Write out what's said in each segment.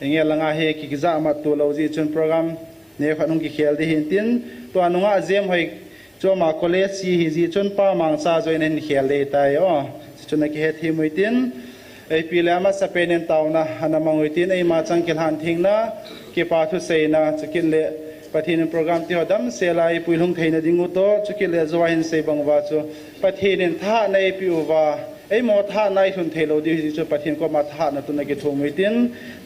enge langa he ki giza ma tu lo ji chun program ne khanung ki khel di hin tin to anunga jem hoi choma college si hi ji chun pa mang sa join in khel de tai o chuna ki he thi muitin ei pilama sapenen tauna hanamanguitin ei ma changkil han thingna ki pa thu seina chukil le pathin program ti hodam selai puilhung theina dingu to chukil le join sei bangwa chu pathin tha nei piuwa ei mo tha nai thun thelo di chu pathin ko ma tha na tu na ki thumuitin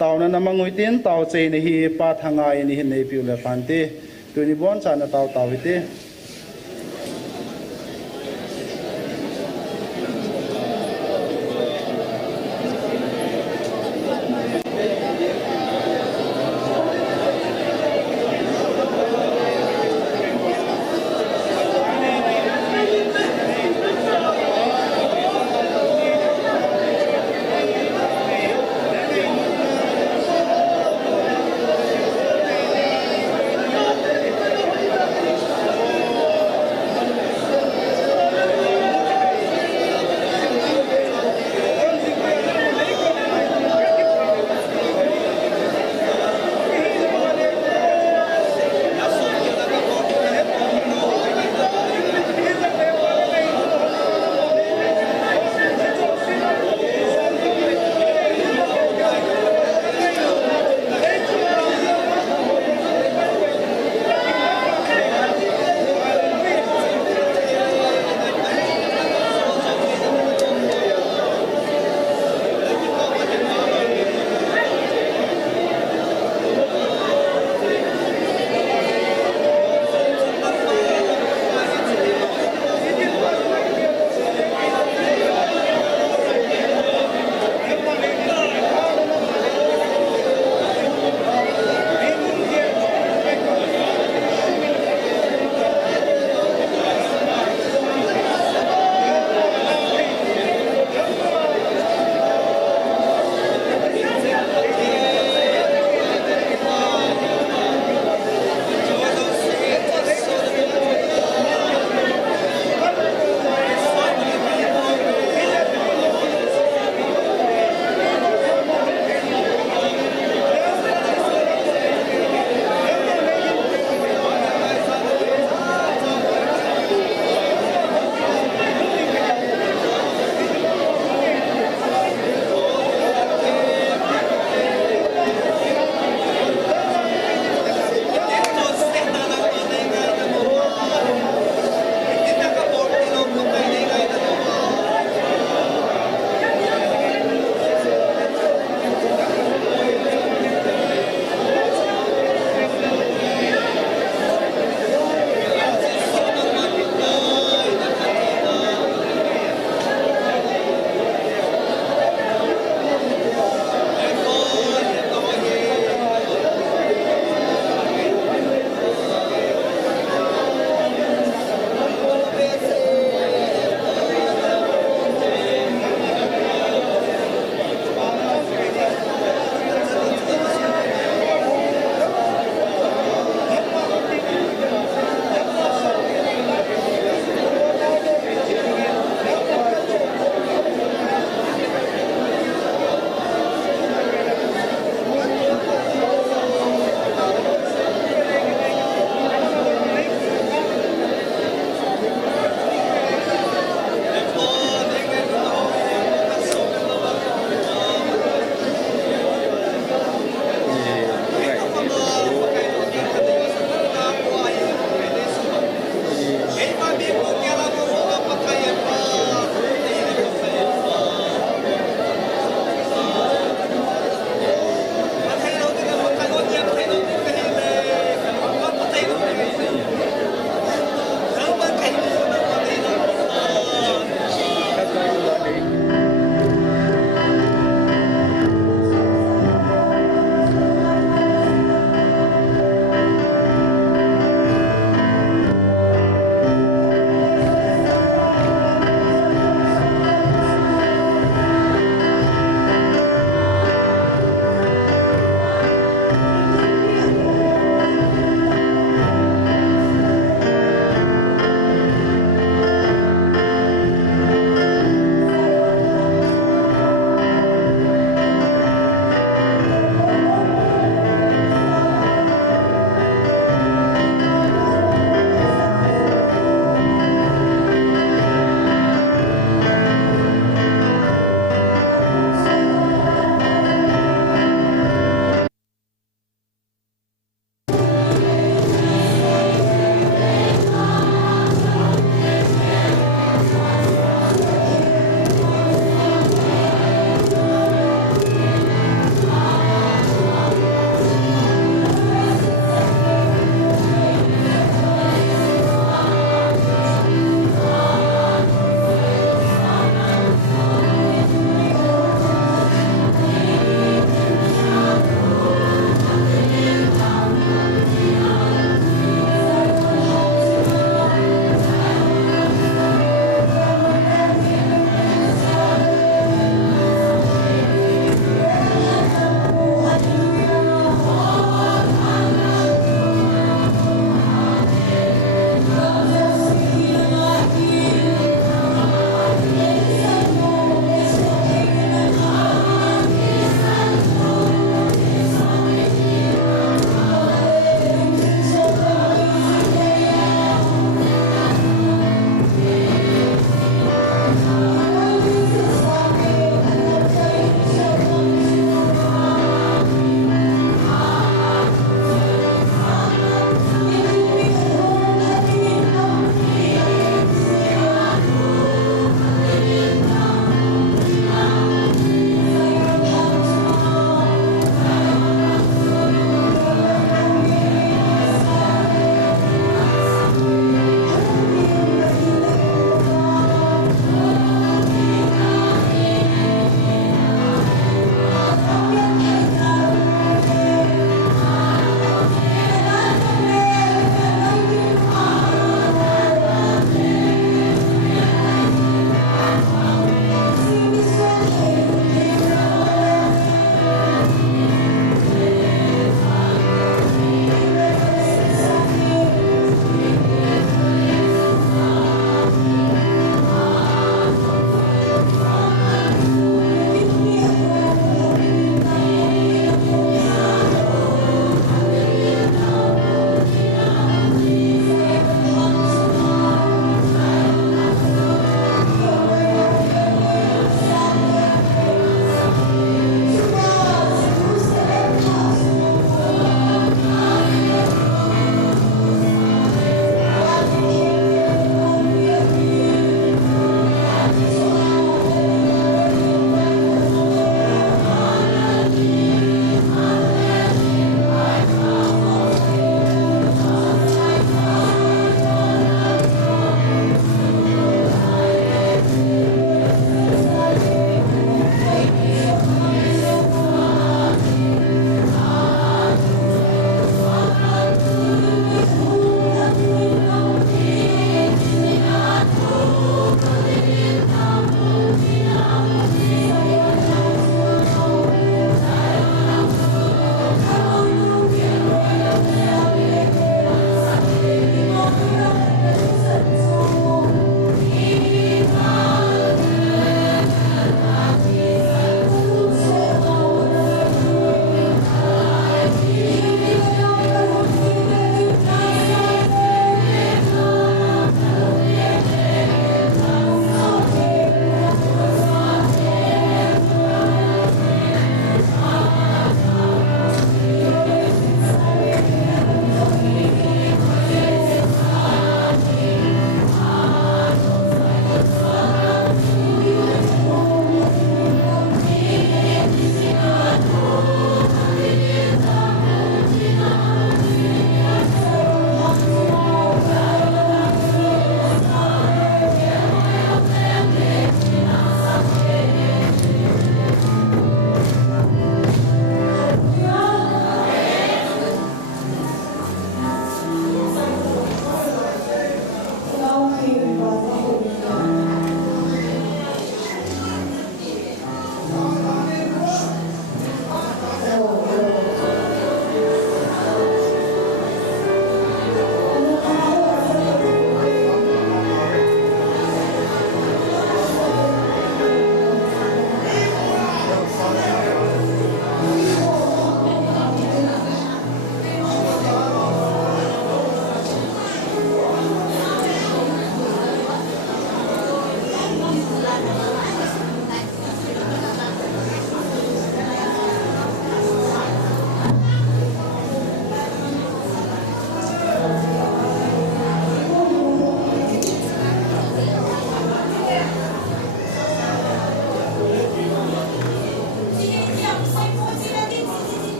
tauna namanguitin taw chei ne hi pa thanga ni hin nei piu le pante tuni bon cha na taw taw ite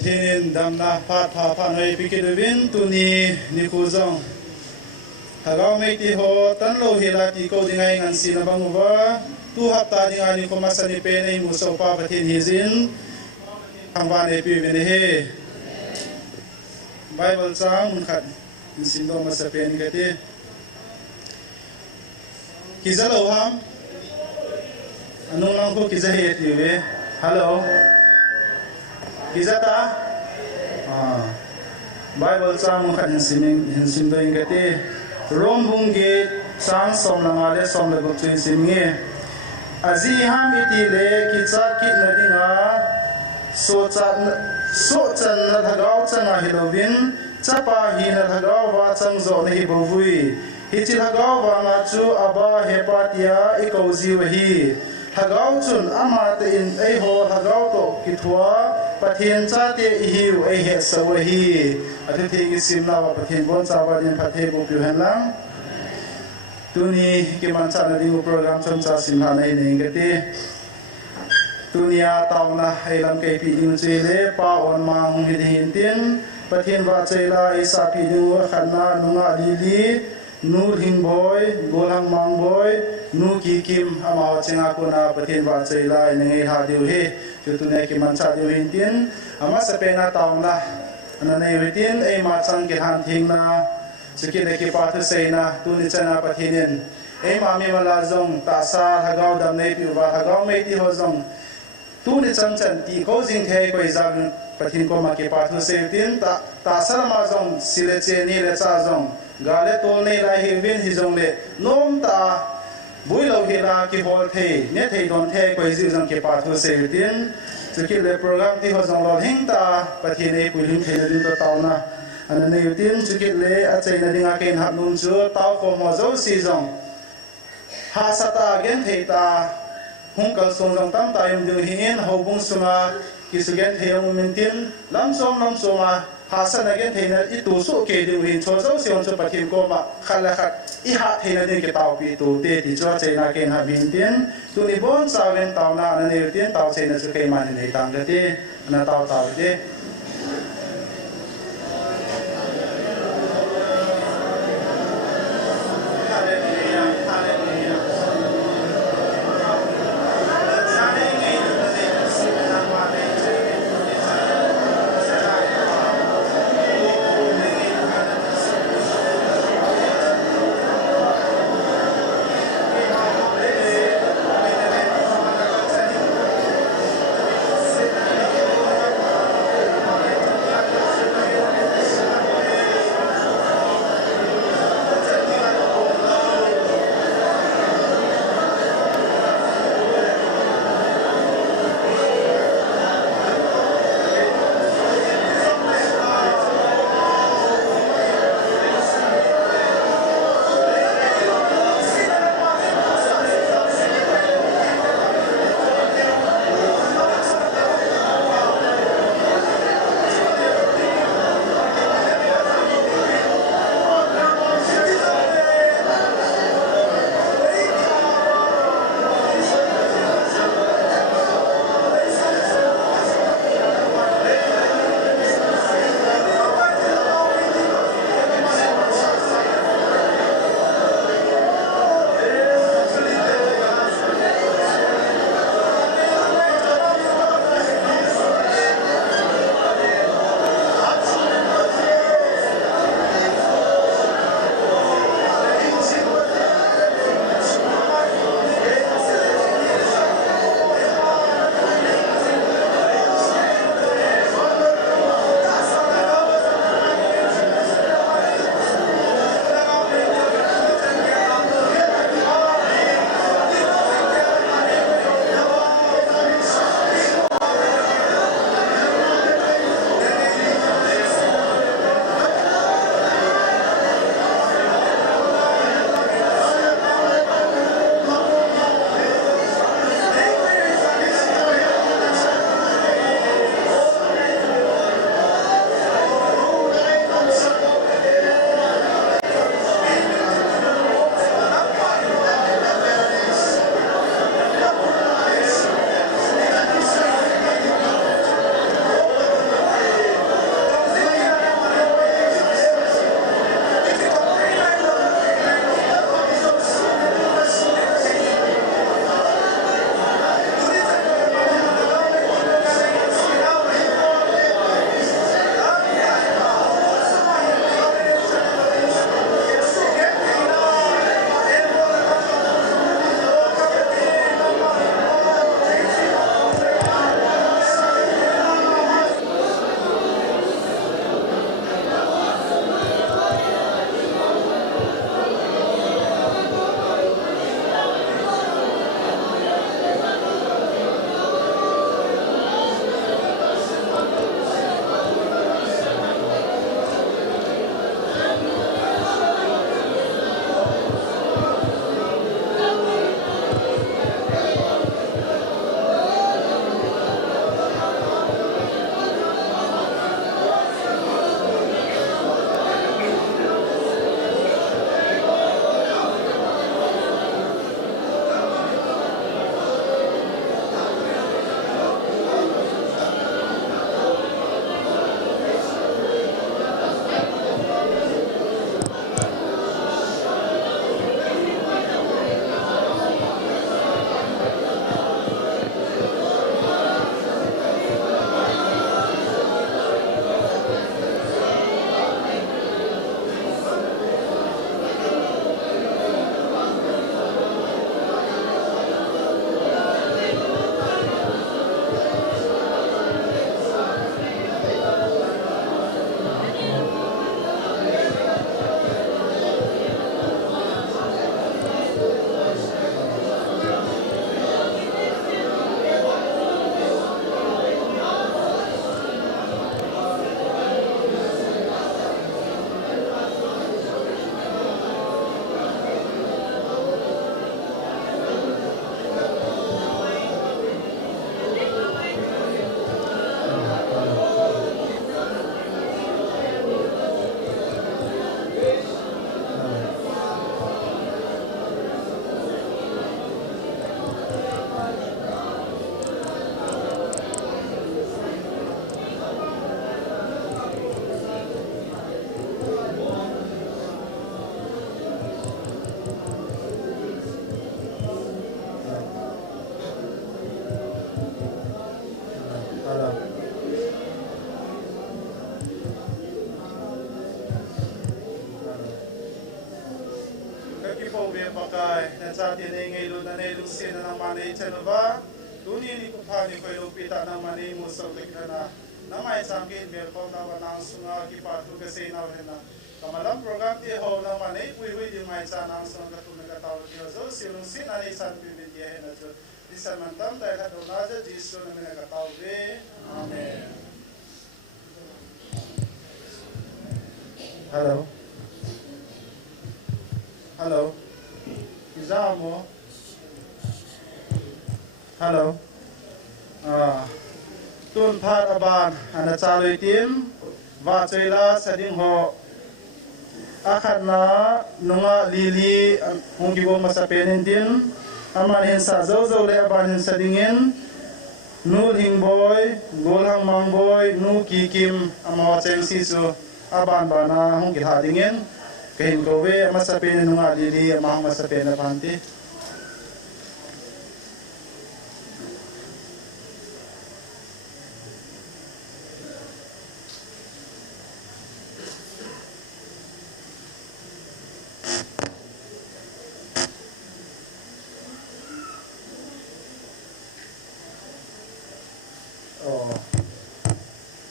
Pathin damna phat pha pha noi pikidwin tuni nikuzong hagau mai ti ho tan lo hila ti ko dingai ngan sina banguwa tu hapta dinga ni ko masani pe nei muso pa pathin hizin angwan e pi bene he Bible sang mun khat sin do ma sa pe ni gati kizalo ham anong lang ko kizahet liwe hello Kizata Bible sang mun khat sin do ingati Rombungi sang som langale som le bukchin simngi azi ham iti le kichat kit na dinga so chan na thagau changa hilowin chapa hi na thagau wa chang zo na hi bovui hi chi thagau wa nga chu aba hepatia ikauzi wa hi thagau chun ama te in ei ho thagau to kithua pathian cha te hiu ei he sawa hi ati thi simla wa pathian bon cha ba din pathe bu pyu han lang tuni ki man cha na ding program chon cha simha nei nei gati tunia tauna heilam ke pi in chile pa on ma hung hi hin tin pathian wa chela isa pi nu khanna nunga lili nur hing boy golang mang boy nu ki kim ama chenga kuna pathian wa chela nei ha diu he tunia ki man cha diu hin tin ama sapena tauna ana nei ritin ei ma chang ki han thing na sikit ki pa thu seina tuni chana pathinin ei ma mi mala zong ta sa hagau dam nei pi wa hagau mei ti ho zong tuni chang chan ti ko jing the ko izang pathin ko ma ki pa thu se tin ta sa ma zong sile che ni le cha zong gale tol nei lai hi vin hi zong le nom ta bui lo hi la ki hol the ne thei don the ko ji zong ki pa thu se tin sikit le program ti ho zong lo hing ta pathin ei pulim the din to tauna ana nei tin sikit le a chei na dinga ken hap nun chu tau ko mo zo si zong ha sata gen thei ta hung kal song jong tam ta yum du hin ho bung suma kisugen theyong mintin lam soma ha sa na gen theina I tu su ke du hin cho zo se on chu pathin ko ma khala khat I ha theina din ke tau pi tu te ti cho chei na ken ha bin tin tu ni bon sa ven tau na na ne tin tau chei na chu ke man nei tang ga ti na tau ti kai na cha ti nei ngei lu na nei lu se na ma nei chen ba tu ni ku pha ni khoi lu pi ta na ma nei mu so te kana na mai chang ki bel ko na ba nang sunga ki pa tu ke se na le na kamalam program ti ho na ma nei pui hui di mai cha nang sung ka tu na ka ta lu yo zo si lu si na nei san pi bi ye na zo di san man tam dai ka do na ja ji su na me na ka ta ve amen. Hello. Hello. Izamo. Hello. Tun phat aban ana chaloi tim wa choila sading ho akhat na nunga lili hungi bo masapenin din aman hin sa zo zo le aban hin sadingin nu hing boy golang mang boy nu ki kim ama cheng si su aban bana hungi hadingin kahin kowe masapenin nunga lili ama masapena panti.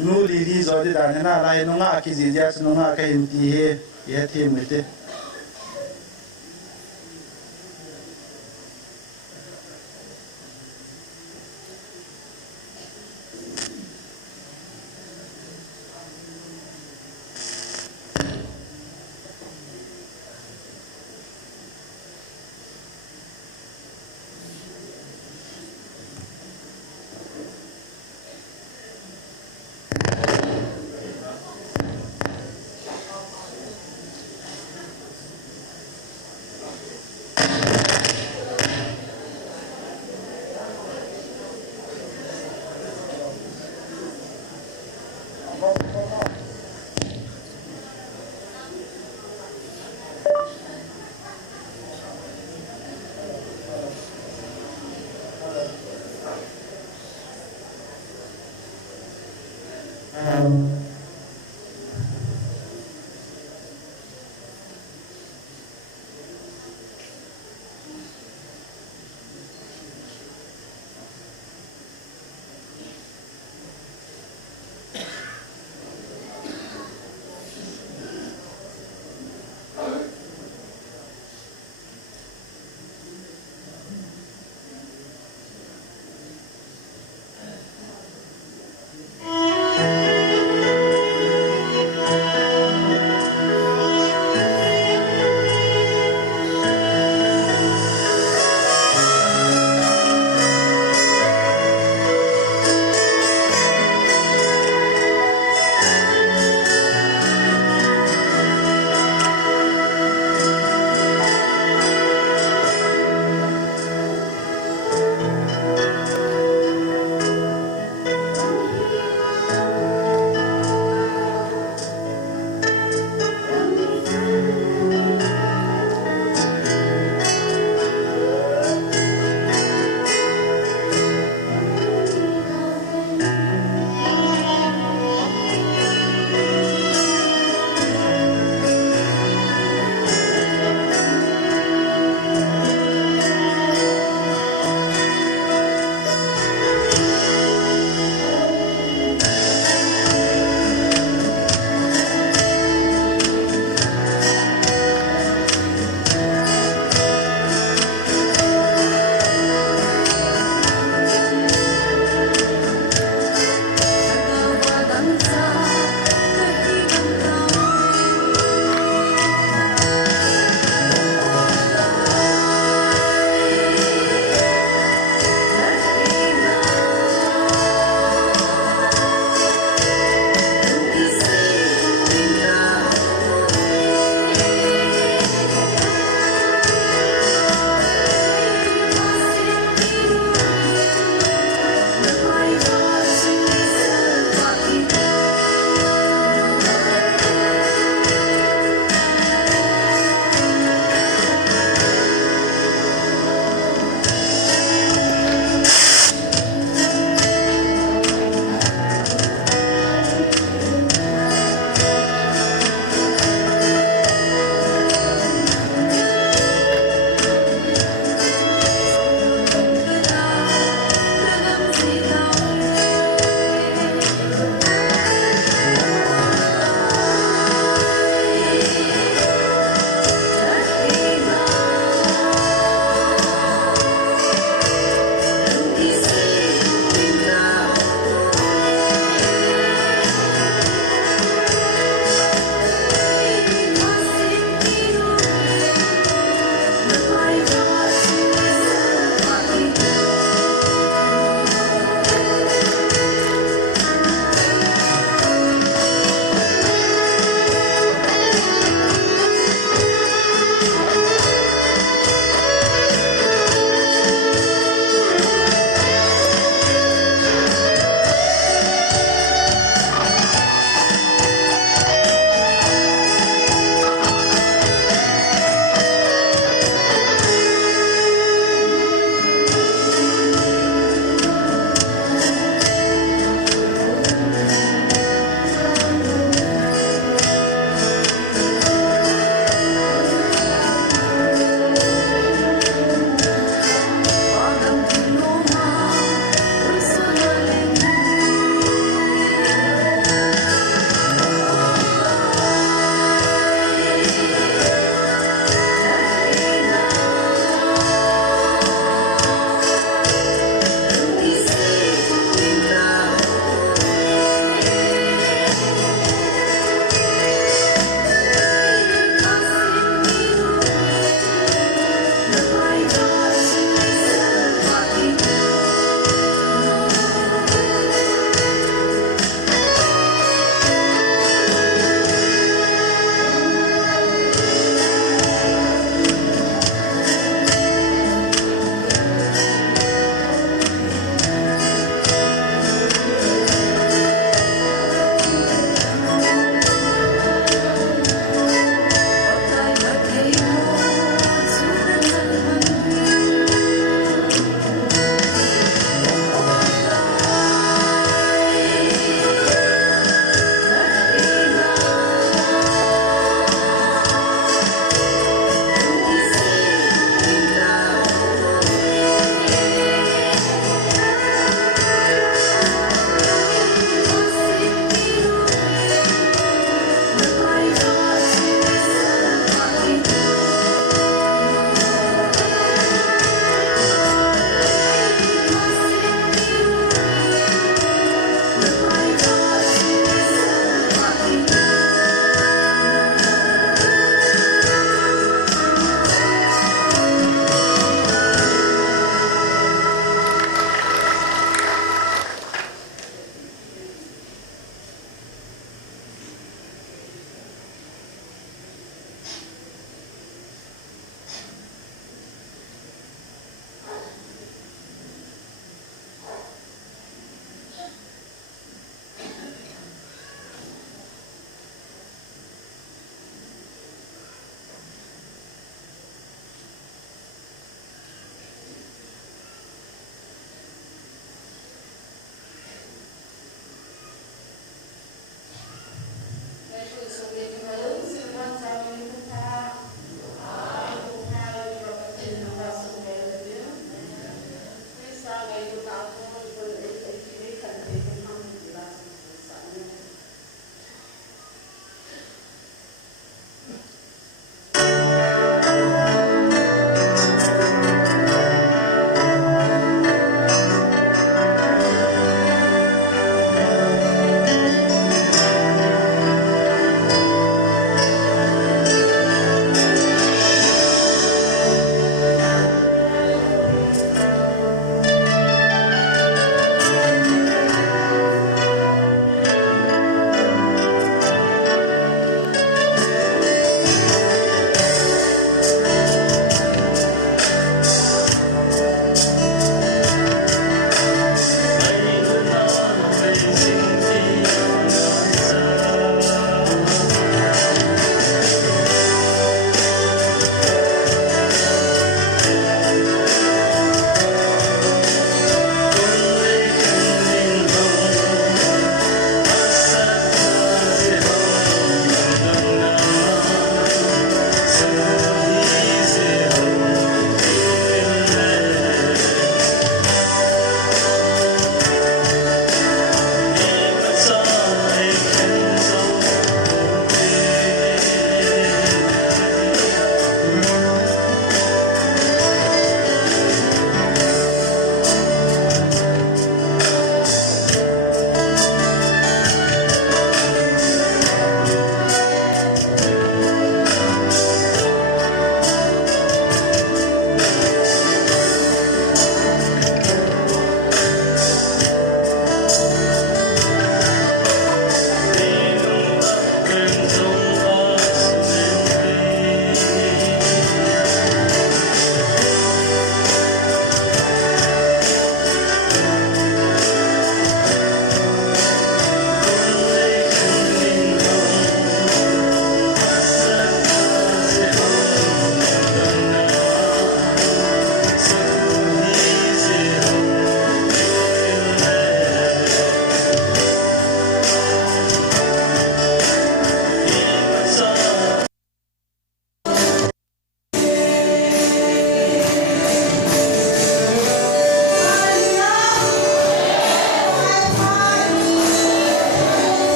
Nu lili zodi dan na lai nunga ki zia nunga ka hinti he ye thi mute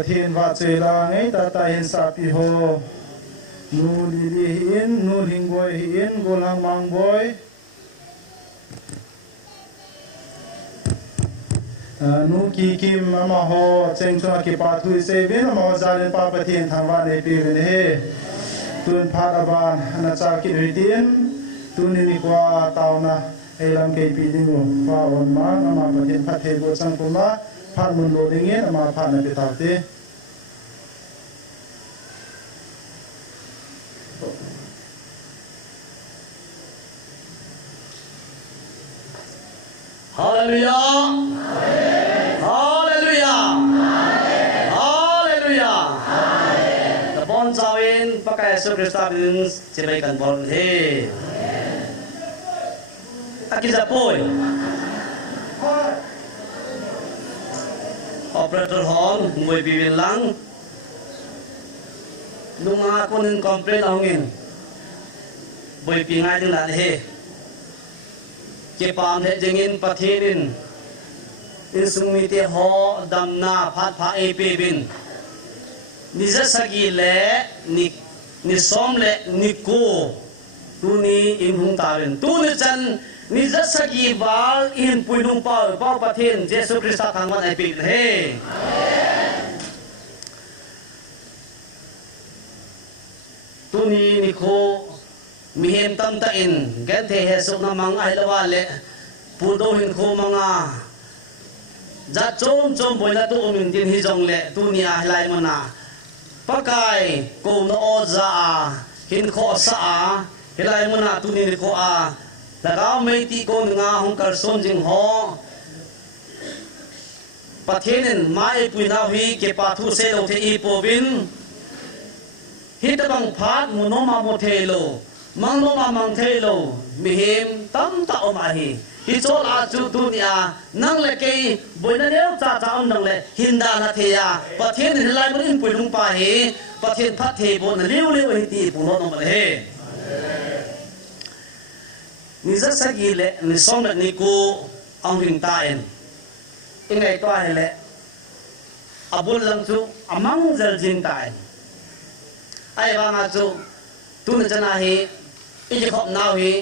pathian va chela ngai ta ta hin sa pi ho nu li li in nu hing boy in golang mang boy nu ki kim ma ho cheng chwa ki pa thui se bin ma zalen pa pathian thang wa ne pi ne he tun phat aban na cha ki ri tin tun ni kwa taw na elam ke pi ding lo fa on ma ma pathian phat he go sang pu ma phat mun lo ding ye ma phat na pi taw te Hallelujah. Hallelujah. Hallelujah. The bon chawin pakai Yesus Kristus cebaikan bon he. Akiza poi. Operator hall ngồi bibin lang. Nunga kunin komplain ahongin. Boy pingai ding lan he. Ke pam he jengin pathinin in sungmi te ho damna phat pha e pe bin nija sagi le ni som le ni ko tu ni in hung ta ben tu ni chan nija sagi bal in puinung pa pathin jesu christa thangwan ai pe he tu ni ko mihem tam ta in gan the he su na mang ai lawa le pu do hin kho manga za chom boina tu min tin hi jong le tu nia lai mana pakai ko no o za hin kho sa hilai mana tu ni kho a lagaw mai ti ko nga hong kar son jing ho pathinen mai puina hui ke pa thu se lo the I po bin hitabang phat munoma mo thelo manglo ma mang thelo mihim tam ta omahi hi chol a chu dunia nang le ke boina leo cha cha on nang le hinda na theya pathian hin lai mun in puilung pa he pathian phat the bon leu hi ti pu no no he ni za sagi le ni som le ni ku ang ring ta en ingai to le abul lang chu amang zal jin ta en ai ba nga chu tu na chana hi I khom nào hi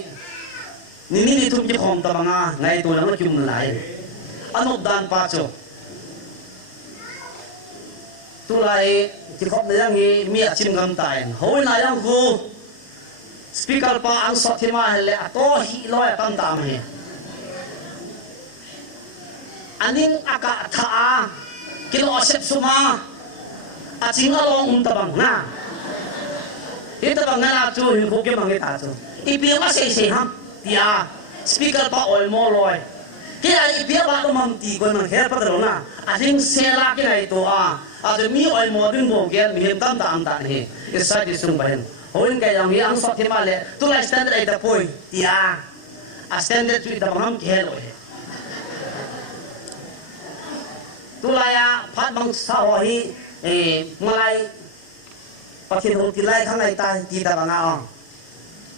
ni thum ji khom ta banga ngai tu lang kim lai anop dan pa cho tu lai ji khom na yang hi mi chim gam tai hoi na yang ku speaker pa ang so thima le to hi loi tam tam hi aning aka tha a kilo sep suma a ching along ta bang na ita bang na chu hin ko ke bang ta chu ipia ma se ham tia speaker pa oi mo loi ke ai ipia ba to mam ti ko man her pa ro na a ring se la ke ai to a de mi oi mo din bo gen mi hem tam tam ta ni isa di sung ban hoin ke yang yang so ke ma le tu la standard ai ta poi tia a standard tu ta bang ke loi tu la ya phat bang sa ho hi malai pathin hong ti lai khang ai ta ti ta bang a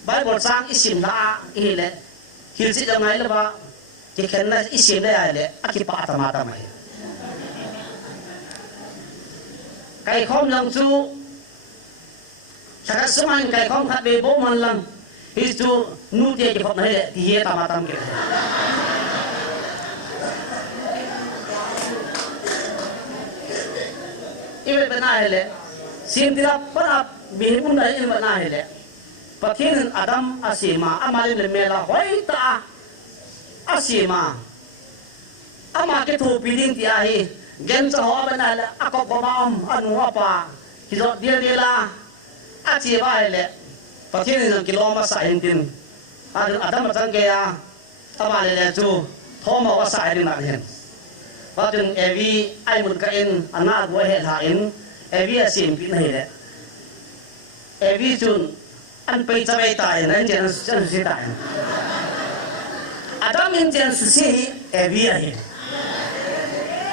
Bible sang isim na ile hilsi jang ai ba ki khenna isim le ai le aki pa ta ma ta mai kai khom lang chu saka suman kai khom khat be bo man lang hi chu nu te ki khom le ti he ta ma tam ke ibe bana ile sim tira para bi mun dai ibe na ile pathian adam asima amalin le mela hoita asima ama ke thu piling ti ahi gen cha ho bana la akop bom anu apa hizo dia la achi ba le pathian ni kiloma sa hintin adam chang ke ya amale le chu thoma wa sa ri na hen patun evi ai mun ka in ana go he la in evi asim pi nei le evi chun anh bây giờ bây tại nên chuyện chân sĩ tại Adam in chuyện sĩ evi ai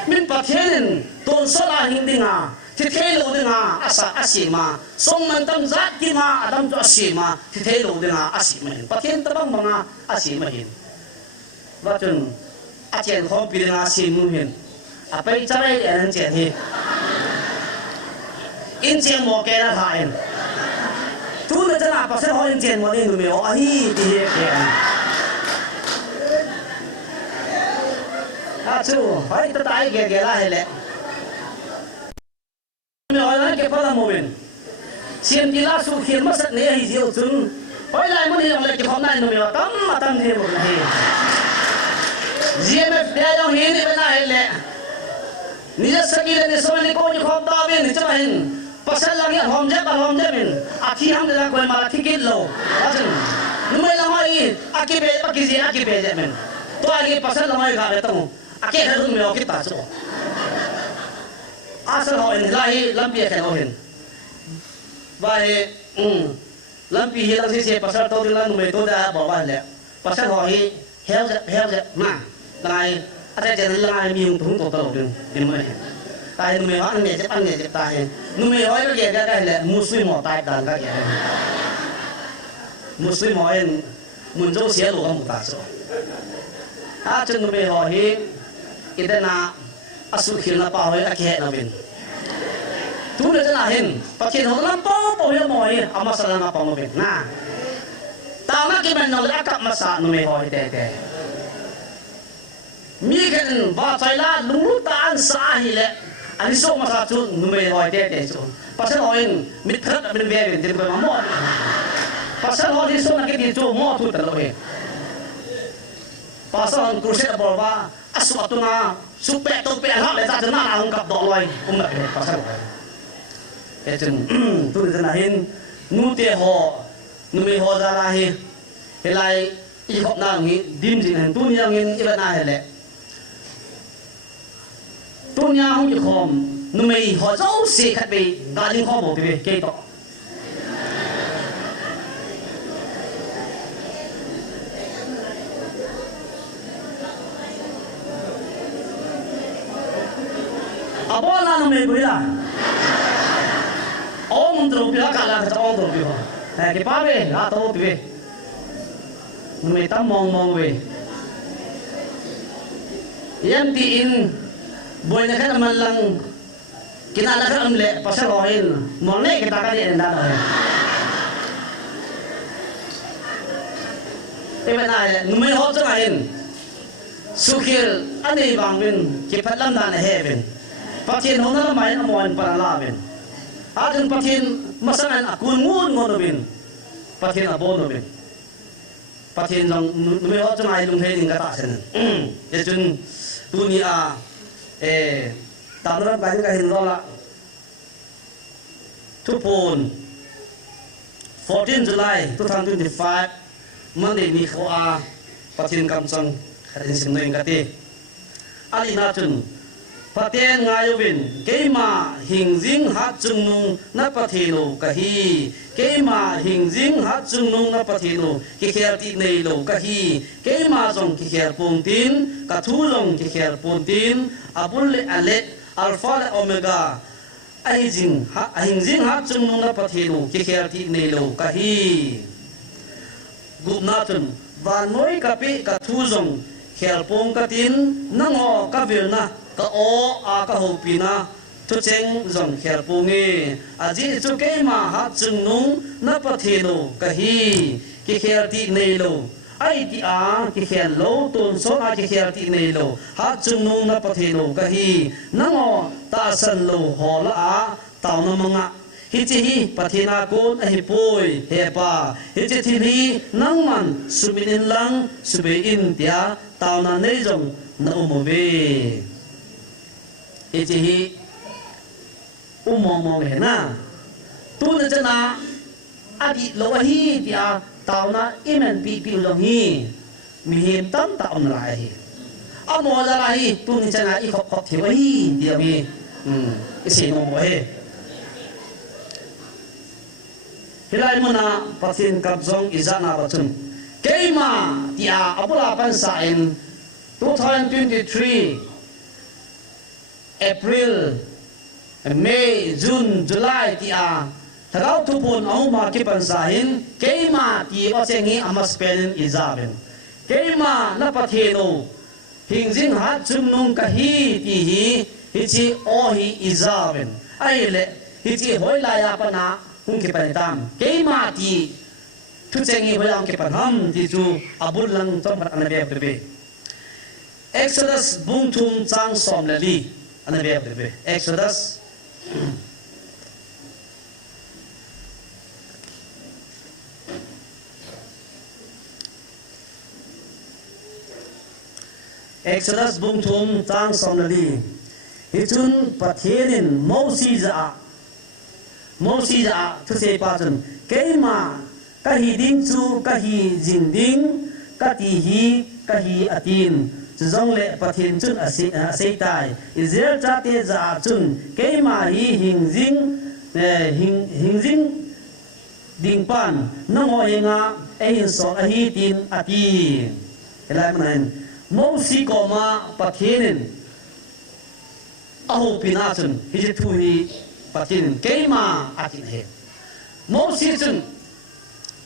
min pathian tôn số là hình đi ngà thì thế lâu đi ngà asa asima song man tam zat ki ma Adam cho asima thì thế lâu đi ngà asima pathian tabang mga asima hin và chun a chuyện không bị ngà asim hin a bây giờ bây anh chuyện hi in chen mo ke na thain tu na chana pa se ho in chen mo ni nu me ho a hi ti he ke a chu hai ta tai ke la he le me ho na ke pa la mo ben xiêm đi la su khiên mất sạch nè hi diệu chun hỏi lại muốn hiểu lại cái hôm nay nó mới tâm mà tâm gì một này diêm em để trong hiến đi bên này lẹ ni rất sắc lên ni soi ni cô như hôm đó bên ni chấp hành pasal lagi hôm dép mình aki ham dalam kau malah tikit lo asin numai lamai aki be je mình tu lagi pasal lamai kah betul aki harus mewah kita so asal hoin lahi lampi kan hoin baik lampi hilang sih pasal tahu dilan numai tu dah bawa le pasal hoi hel ma lai ada jalan lai miung tung tu tahu din mana tai numai hoi ni je tai numai hoi cái gì cái là Muslim họ tai dan cái gì Muslim họ en mun châu xé lục không ta số chân numai hoi kita na asu khilna pa hoi akhe na bin tu le jana hin pakin ho lam po yo moi ama sala na pa mo bin na ta ma ki man no le akap masa numai hoi te mi kan ba chai la lu ta an sa hi le ani so masa chu numai hoi te chu pasal hoin mit thrat ben ve ben dir ko mo pasal ho di so na ki chu mo tu ta lo he pasal kurset borwa asu atuna supe to pe ha le ta jana ang kap do loi na pasal chân tu chân là hin nu te ho nu me ho ra la hi he lai i khop na ngi dim jin han tu nya ngin i na he le tu nya hong ji khom nu me ho zau se khat be ga jin kho bo be ke to abola nu me bui la ông trộm bị cả là ông trộm bị cái ba về là tôi về người ta mong về em tin buổi này cái mà lăng cái nào là cái âm lệ pasal lain mong này kita kan dia dah dah bên này người họ cho lain sukil anh ấy bằng mình cái phát lâm đàn hè bên phát triển hôm nay mai nó muốn para la bên akan patin masalan akun ngun ngono bin patin abono bin patin jang nume ho chang ai lung the ning ka ta sen ye chun dunia tamran ban ka hin lo la tupon 14 July 2025 Monday ni kho a patin kam sang kharin sim noing ka ti ali na chun patien ngayovin keima hingjing hat chungnung na pathino kahi keima hingjing hat chungnung na pathino ki kherti nei lo kahi keima jong ki kher pungtin ka thulong ki kher puntin abul le ale alpha le omega aijing ha hingjing hat chungnung na pathino ki kherti nei lo kahi gupnatun vanoi kapi ka thuzong kher pung katin nango ka vilna ka o a ka ho pina tu cheng zong kher pungi aji chu ke ma ha chung nung na pathino ka hi ki kher ti nei lo ai ti a ki kher lo tun so a ki kher ti nei lo ha chung nung na pathino ka hi nango ta san lo ho la a taw na manga hi chi hi pathina kon a hi poi he pa hi chi thi ni nang man subin lang sube in tia taw na nei jong na umo ve hi umo về na tu na chana adi lo hi tia tao na imen pi lo hi mi him tam tao na lai hi amo la lai tu ni chana i khop thi wa hi dia mi isi no mo he hilai mona pasin kapzong izana batun keima tia apula pan sa in 2023 April, May, June, July tia thagau tu pun au ma ki pan sahin keima ti o chengi ama spelling izaben keima na patheno hingjing hat chumnung ka hi ti hi chi o hi izaben ai le hi chi hoi la ya pa na hung ki pa tam ke ma ti thu chengi hoi ang ki pa ham ti chu abul lang chom an be be Exodus bung thum chang som le li an be Exodus Exodus bung thum chang som le li hi chun pathienin Moses a thu se pa chun keima ka hi ding chu ka hi jing ding ka ti hi ka hi atin zong le pathin chun ase tai Israel cha te za chun keima hi hing jing ding pan nongo yenga ehin so a hi tin ati elai manan Moses ko ma pathienin aho pinachun hi thu hi patin keima atin he Moses chun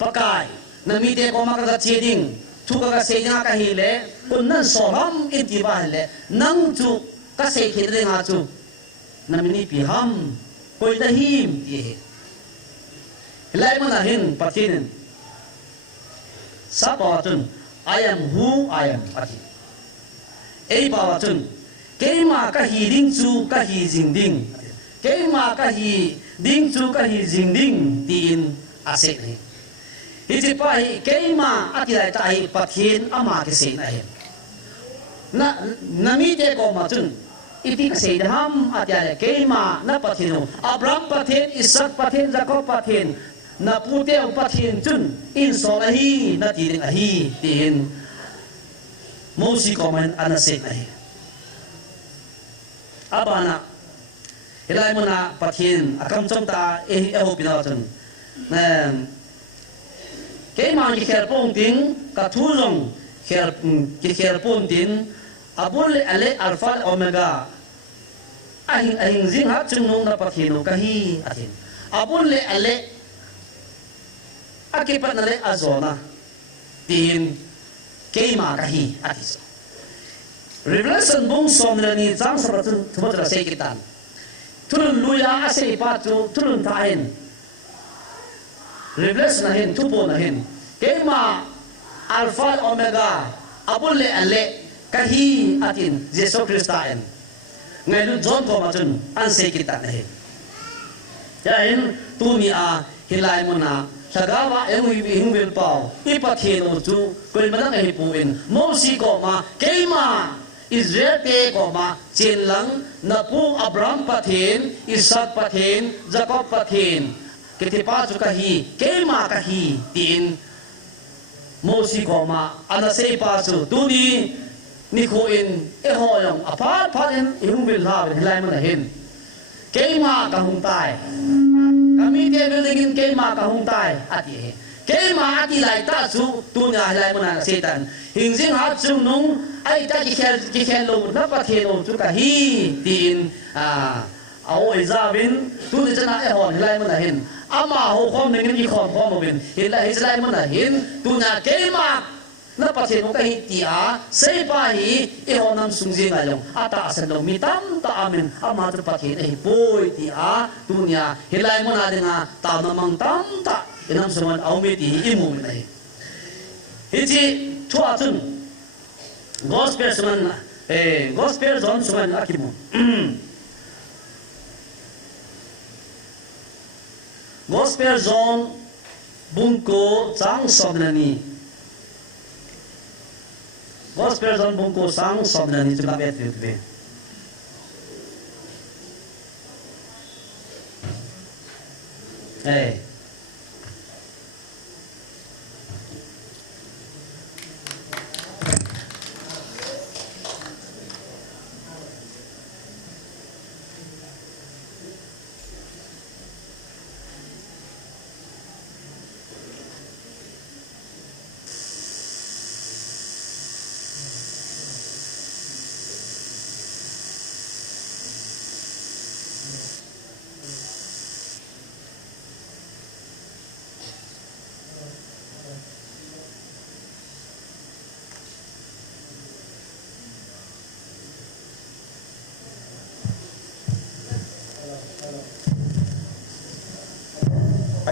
pakai nami te ko ma ka cheding thu ka se nya ka hi le kun nan so ram in ti ba le nang chu ka se khi le nga chu nami ni pi ham koi da him ti he lai mana hin patin sa pa chun I am who I am patin ei pa chun keima ka hi ding chu ka hi jing ding keima ka hi ding chu ka hi jing ding tin ase ni hi pa hi keima atilai ta hi pathin ama ke se na he na nami te ko ma chun iti ka se ham atilai keima na pathinu Abraham pathin Isaac pathin Jacob pathin na pute pathin chun in so la hi na ti ding a hi tin Moses ko man anase na he abana hilai mona pathin akam chom ta e ho pina chun ke man ki kher pong ting ka thu long kher pong tin abul ale alpha omega ahing jing ha chung nong na pathino ka hi athin abul le ale akipat na le azona tin keima ka hi atis Revelation bung som na ni jang sabatun thumatra se kitan turun luya ase pa chu turun thain Revelation na hin tupo na hin keima alpha omega abul le ale kahi atin Jesus Christain ngai lu John ko ma chun an se kitan na hin ya hin tu mi a hilai mona Sagawa emu hingwil pau ipathino chu koi manang hi puin Moses ko ma keima Israel te ko ma chinlang na pu Abraham pathin Isaac pathin Jacob pathin kitipa chu kahi keima kahi tin Moses ko ma anase pa chu tuni ni ko in e ho yong apart phatin hingwil ha hilai man hin keima ka hung tai kami dia building keima ka hung tai ati keima ati lai ta chu tu nya lai mana setan hingjing ha chung nung ai ta ki khel lo na pa the lo chu ka hi tin ao ai za bin tu ni chana e hon lai mana hin ama ho khom ning ni khom khom bin hin lai mana hin tu nya keima na pa the no ka hi ti a sei pa hi e hon nam sung jing ai long ata asan lo mi tam ta amen ama tu pa the hi poi ti a tu nya hilai mana dinga ta na mang tam ta enam suman aume ti imu nai hichi thua chun gospel suman gospel zon suman akimu gospel zon bungko chang somnani gospel zon bungko sang somnani chu bet ve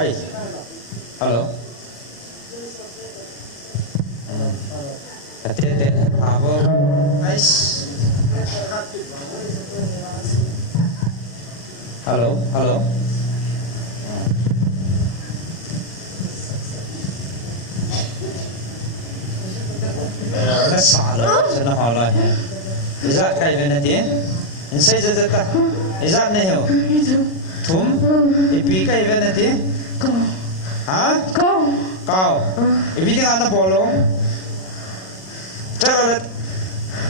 Hey, hello. Attended, abo, nice. Hello, hello. Nó xả rồi, cho nó hỏi rồi. Dạ cái bên này đi, anh xây dựng ta, dạ này hiểu. Thum, ipi cái bên này đi. Hả? Kau. Ipi di mana bolo? Coba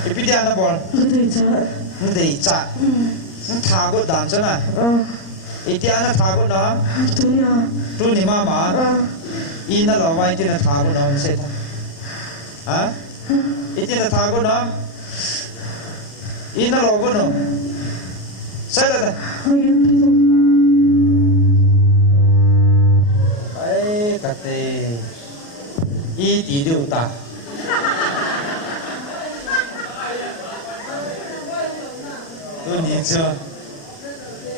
ipi di mana bol? Nanti cak. Takut dan sana. Itu anak takut dah. Tu ni mama. Ina lawai itu nak takut dah mesti. Hah? Itu nak takut dah. Ina lawan dah. Saya dah. Kata i tidur tak tu ni je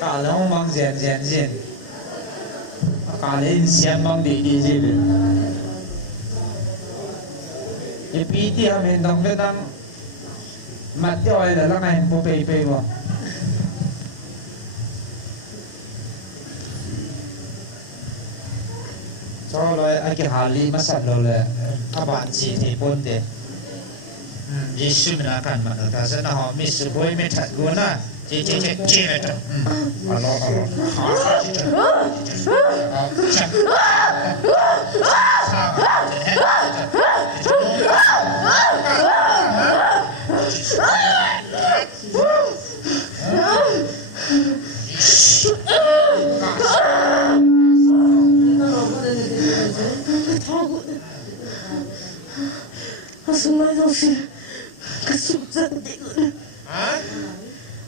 kalau mang jen kalau siapa mang di je tapi dia mendang mati orang dah lain pope mo. Cho rồi anh cái hà li mà sẵn rồi là các bạn chỉ thì bốn để Giêsu mình đã cần mà ta sẽ là họ mi sự bôi mi thật cuốn à chỉ này thôi alo Semua itu kesulitan juga.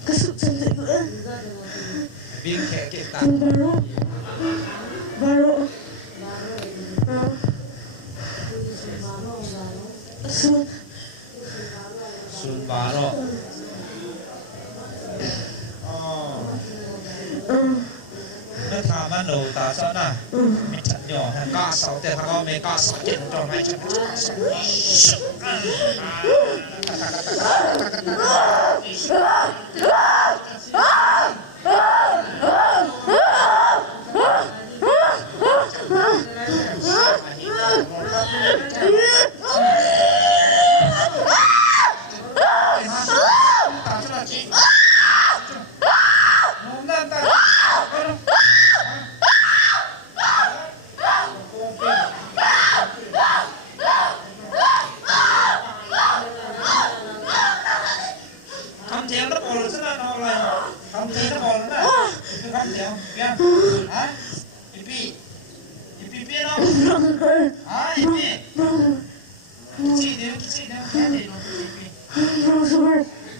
Kesulitan juga. Bingkai kita. Baru. Sun baru. Nó thà mà nổ ta sao nè, mình chặt nhỏ hàng cá sấu để thằng ông mình cá sấu chết rồi mấy chặt cá sấu.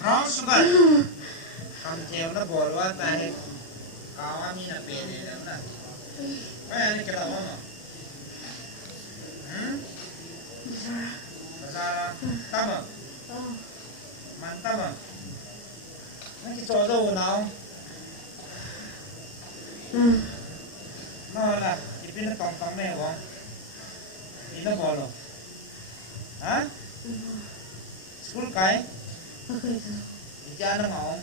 Brown sugar. Kamu cewek na bolwan tahe. Kawan ni na pede na. Kaya ni kita mo. Tama. Mantap. Nanti coba unau. Nah, ipin na tong me wong. Ina bolo. Hah? School kai? Cha nó ngọn.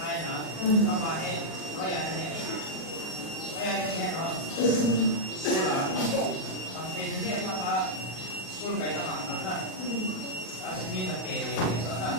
Hai hả? Có bà he, có nhà he. Có nhà he hả? School à? Bằng tiền thế mà ta school cái nó học đó. Ta sẽ nghĩ là về đó là.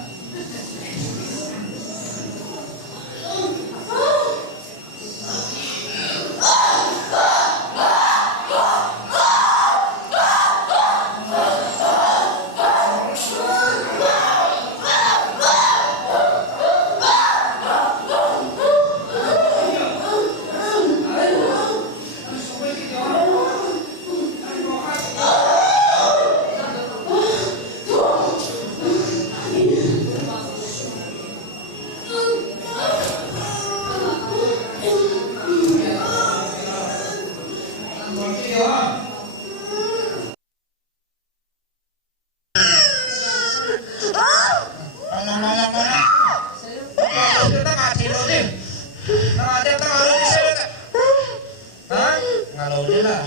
lâu thế là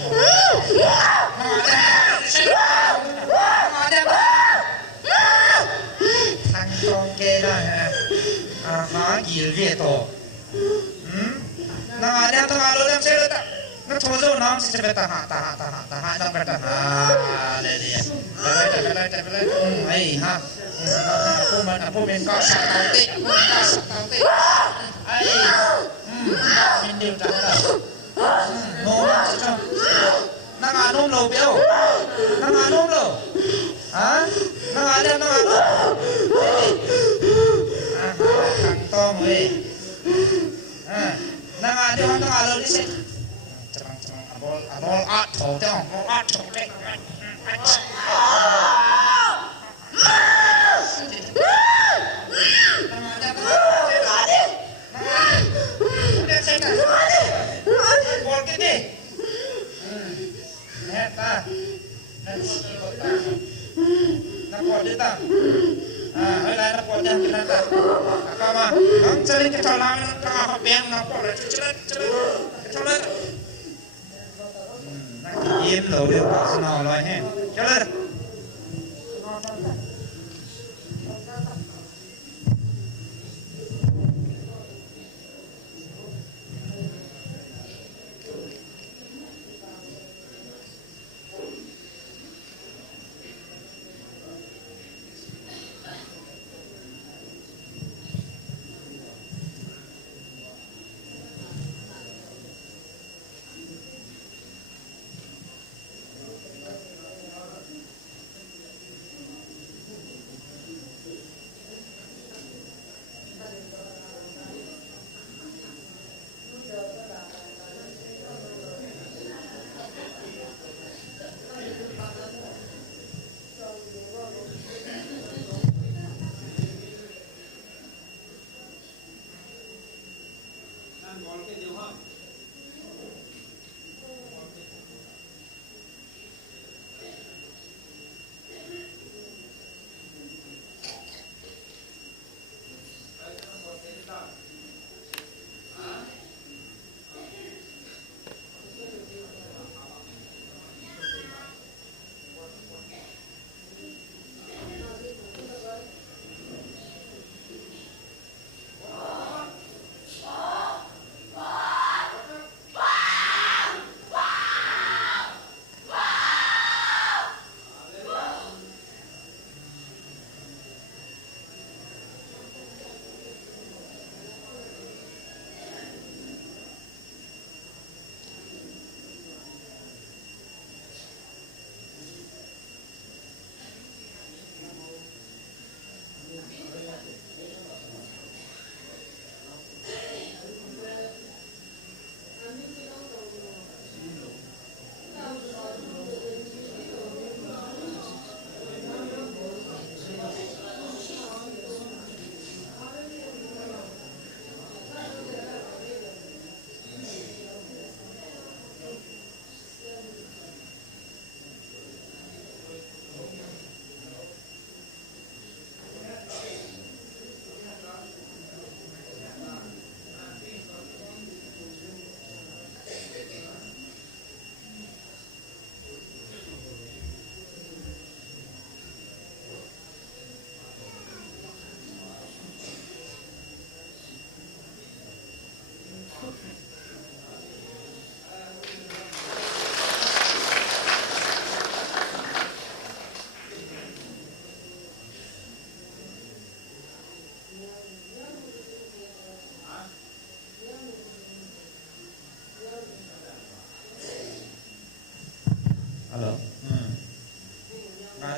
thằng con kia đó hả khó gì về tổ nó ada tuh kalau yang saya letak nó thôi rồi nó sẽ phải tahan nó phải tahan đây đi đây ấy ha aku main kau sakti ấy mình điều trả là nôm sao nó ngà nôm lầu béo nó ngà nôm lầu hả nó ngà đây nó ngà thằng to người nó ngà đi nó ngà lầu đi xem abol at thầu cho abol at thầu đấy bol cái đi nè ta nó bol đi ta hơi lại nó bol chân kita ta apa mah ang sering kita lang ka habiang na bol celet yên lầu được bảo nào rồi he cho lên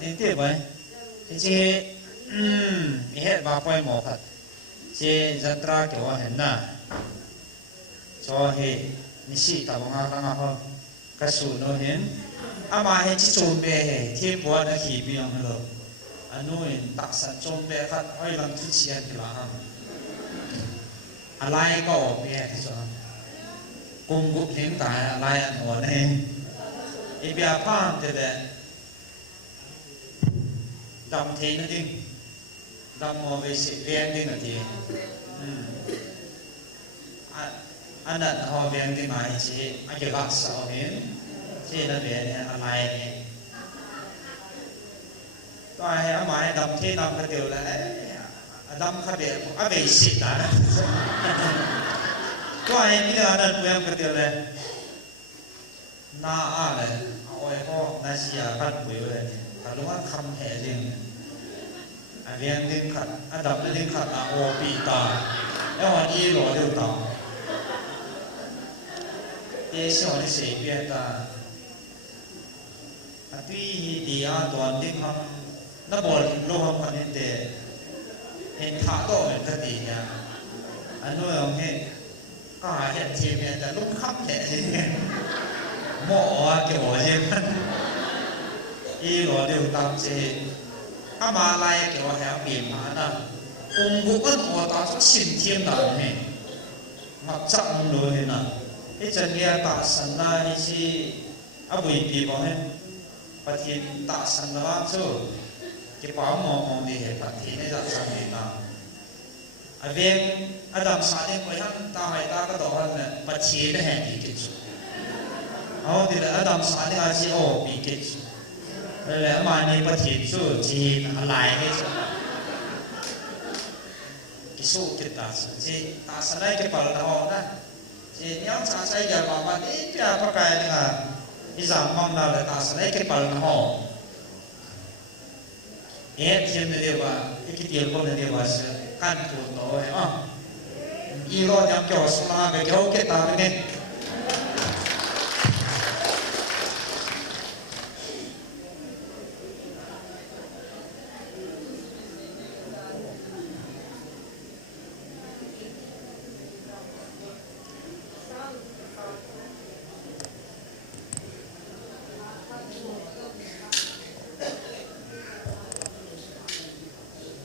liên tiếp vậy chị hết vào quay mỏ thật chị dân tra kiểu hình nà cho hệ ní sĩ tạo ngã tăng ngã cái số nó hiện mà hệ chỉ trốn bè hệ thêm bữa đã khí biếng rồi anh nuôi đặc sản trốn bè phát oi làm chút chuyện thì là lại có bè thì sao cùng gục hiện tại lại anh ở đây ý bè phang thì đấy đầm thế nó đi đầm mò về sự ven đi là thì อันนั้นหอเวียงที่มาจีอันเกี่ยวกับสาวนี้ที่นั่นเป็นอะไรนี่ตัวไอ้หมายดำที่นำกระเดียวแล้วดำกระเดียวอ่ะไม่สินะตัวไอ้นี่ก็นั่นเวียงกระเดียวเลยน่าอะไรเอาไอ้พวกนาเซียพันปุ๋ยเลยแต่รู้ว่าคำแห่เรื่องเวียงดึงขัดดำดึงขัดโอปีตาแล้ววันนี้หล่อเดือดต่อเดี๋ยวช่วงนี้เสียเบียดอ่ะที่ดีอ่ะตอนที่ทำนับบอลโลกมันเด็ดเห็นท่าโตเหมือนกันดีเนี่ยอันนู้นเห็นก็หาเห็นทีมเนี่ยแต่ลูกขับแข่จริงหม้อเกี่ยวกับยังอีหล่อเดือดตามเจถ้ามาไล่เกี่ยวกับแถวปีมาน่ะบุกก็หัวตาสิ่งเทียมด่านเนี่ยมาจับมันเลยนะไอ้จันเนียตาสันนาที่ชีอาบุยปีบอกให้ปะทีตาสันนาบ้างสู้เก็บความมองดีเหตุปะทีในจัดสันนิษฐานไอ้เวียงอดัมสาเนี่ยคนท่านตาไม่ตาก็ต่อกันเนี่ยปะทีได้แห่งดีกิจเอาทีละอดัมสาเนี่ยอาชีโอปีกิจแล้วมาในปะทีสู้จีนอะไรให้สู้กิจตาสันจีตาสันได้เก็บปลาละหอนะจียังสาใจอย่าบอกว่านี่เจ้าพระกายเนี่ยอีสานมองดาวเลยตาสันได้เก็บปลาละหอเอ๊ะเทียนเดียวว่าอีกเดียวคนเดียวว่าสิกันตัวโตอีโรยำเกี่ยวสมาเกี่ยวเก็บตาไปเนี่ย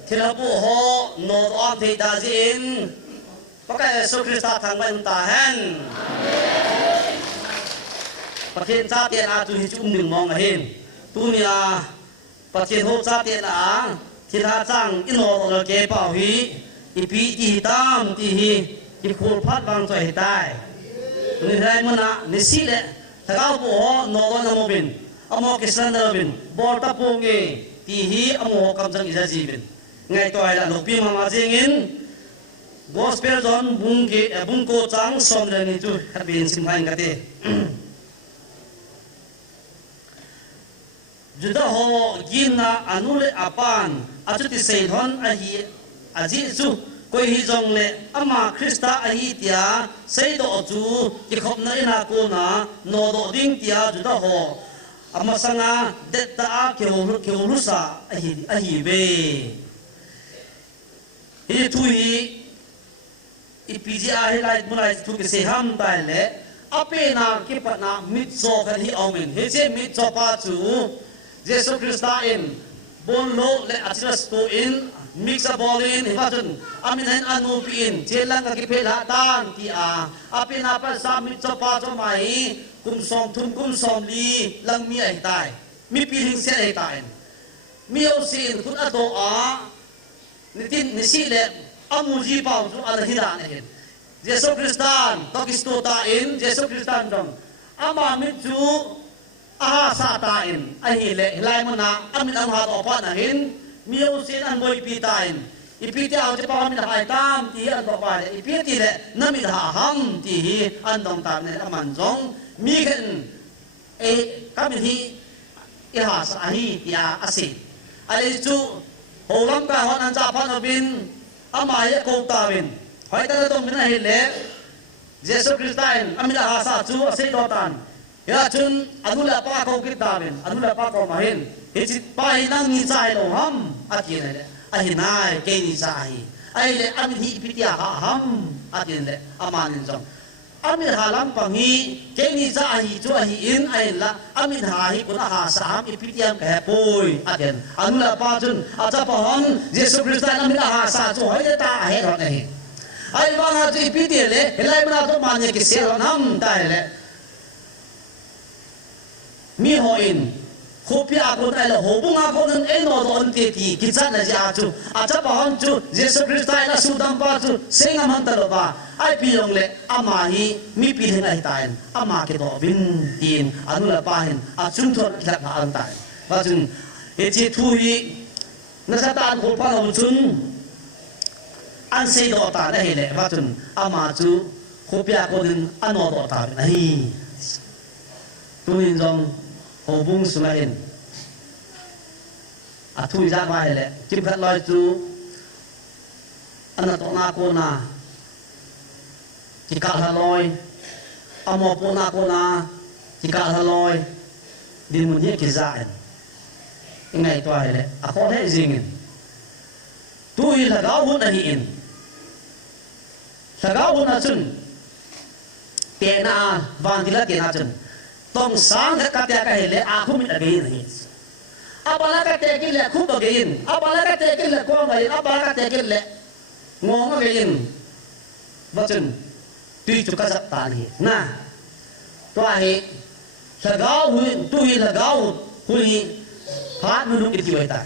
ที่เราพูดโหโนดออฟที่ดาจินพระเจ้าคริสต์ทางบันตาเห็นประเทศชาติอาจุหิจุ่มหนึ่งมองเห็นตัวนี้ประเทศโฮชาติที่ท่าจ้างอินโนโลเกเป่าหีอีพีที่ตามที่คูลพัดบางตัวให้ได้นี่ได้มันนี่สิแหละถ้าเขาพูดโหโนดอนโมบินอโมกิสันเดอร์บินบอลตะปูงี้ที่อโมกำจังอิจฉาจีบินไงตัวไอ้ละลูกพี่มาจริงอินกอสเปอร์จอนบุ้งโกจังสมเด็จนี่ตัวขับบินสิมพันกันเตจุดเฮากินนะอนุเลอปันอาจุดที่เสียทอนอาจิจูก็ฮิจงเลอามาคริสต์อาฮิตยาเสียดอจูที่ขบในนักกูนะโนดดิ้งที่อาจุดเฮาอามาสังอาเด็ดตาเกี่ยวรุษาอาฮิเบฮีทุยอีพีจีอาฮิไลท์มุไลทุกเสียห้ามได้เลยอาเปนาคิปนามิดโซกันที่เอาเงินเฮเจมิดโซปาจูเยซูคริสต์อินบนโลกและอัจฉริยะอินมิกซ์บอลอินเห็นว่าจนอามินเห็นอนุปีอินเจลังกับกิเพลาตานที่อาเปนาภาษามิดโซปาจูไม่กุมสอมทุนกุมสอมลีลังมีไอ้ตายมีปีหิงเสียไอ้ตายมีเอาสินคุณอโตนี่สิเลอามูจีปาวจูอะไรที่ร้านเห็นเยซูคริสต์ตอกิสโตตาอินเยซูคริสต์จงอามามิจูอาซาตาอินไอฮิเลไลมันนะอามินอันหาต่อพานะเห็นมีอุสินอันบอยปีตาอินอีพีที่เอาจะพามินหายตามที่อันต่อไปอีพีที่เลน้ำมินหาหัมที่อันต้องตามเนี่ยอามันจงมีกันคำที่อิหาสาฮีที่อาศิอะไรจูโหลังกาหันอันจ่าพันบินอามาเยโกตาบินหอยตาต้องมินให้เลเยซูคริสต์อินอามินหาสาจูเสดอตันยาจุนอนุลาปาโกกิตาบินอนุลาปาโกมาเห็นเฮจิปาหินังนิสัยโลหัมอาทิตย์นั่นแหละอาหินายเกนิสัยไอเลอามินฮิพิทยาหัมอาทิตย์นั่นแหละอามานินจงอามินหาลังปังฮีเกนิสัยจูอาหิอินไอละอามินหาฮิกุนาหาสามอิพิทยามแก่ปุยอาทิตย์อนุลาปาจุนอาจารย์ปะฮันเยซูคริสต์อามินหาสาจูหอยเดตาเฮรอนเอไอวังอาทิตย์พิทยาเลเฮลัยมันอาตุมันเยกิเซลนัมได้เลยมีหออิน khopia ko dai la hobunga ko nan eno don te ti kichat na ja chu acha pa hon chu Jesus Christ la sudam pa chu senga man ta lo ba ai pi yong le ama hi mi pi thena hi tain ama ke to vin tin anu la pa hin a chung thot la ma an tai ba chun e chi thu hi na sa tan ko pa lo chun an sei do ta da he le ba chun ama chu khopia ko nan ano do ta na hi tu in jong hobung sulain athui ra mai le kim phat loi chu ana to na ko na ki ka la loi amo po na ko na ki ka la loi din mun ye ki za en ngai to ai le a ko the jing tu i la ga hun ani in la ga hun na chun te na van di la te na chun tong sang ka te ka hele a khu mi again hi abala ka te ki le khu again abala ka te ki le ko ngai abala ka te ki le ngong again bachun tui chu ka ta ni na to ai sagau hu tu hi sagau hu hi phat nu lu ki ti wai ta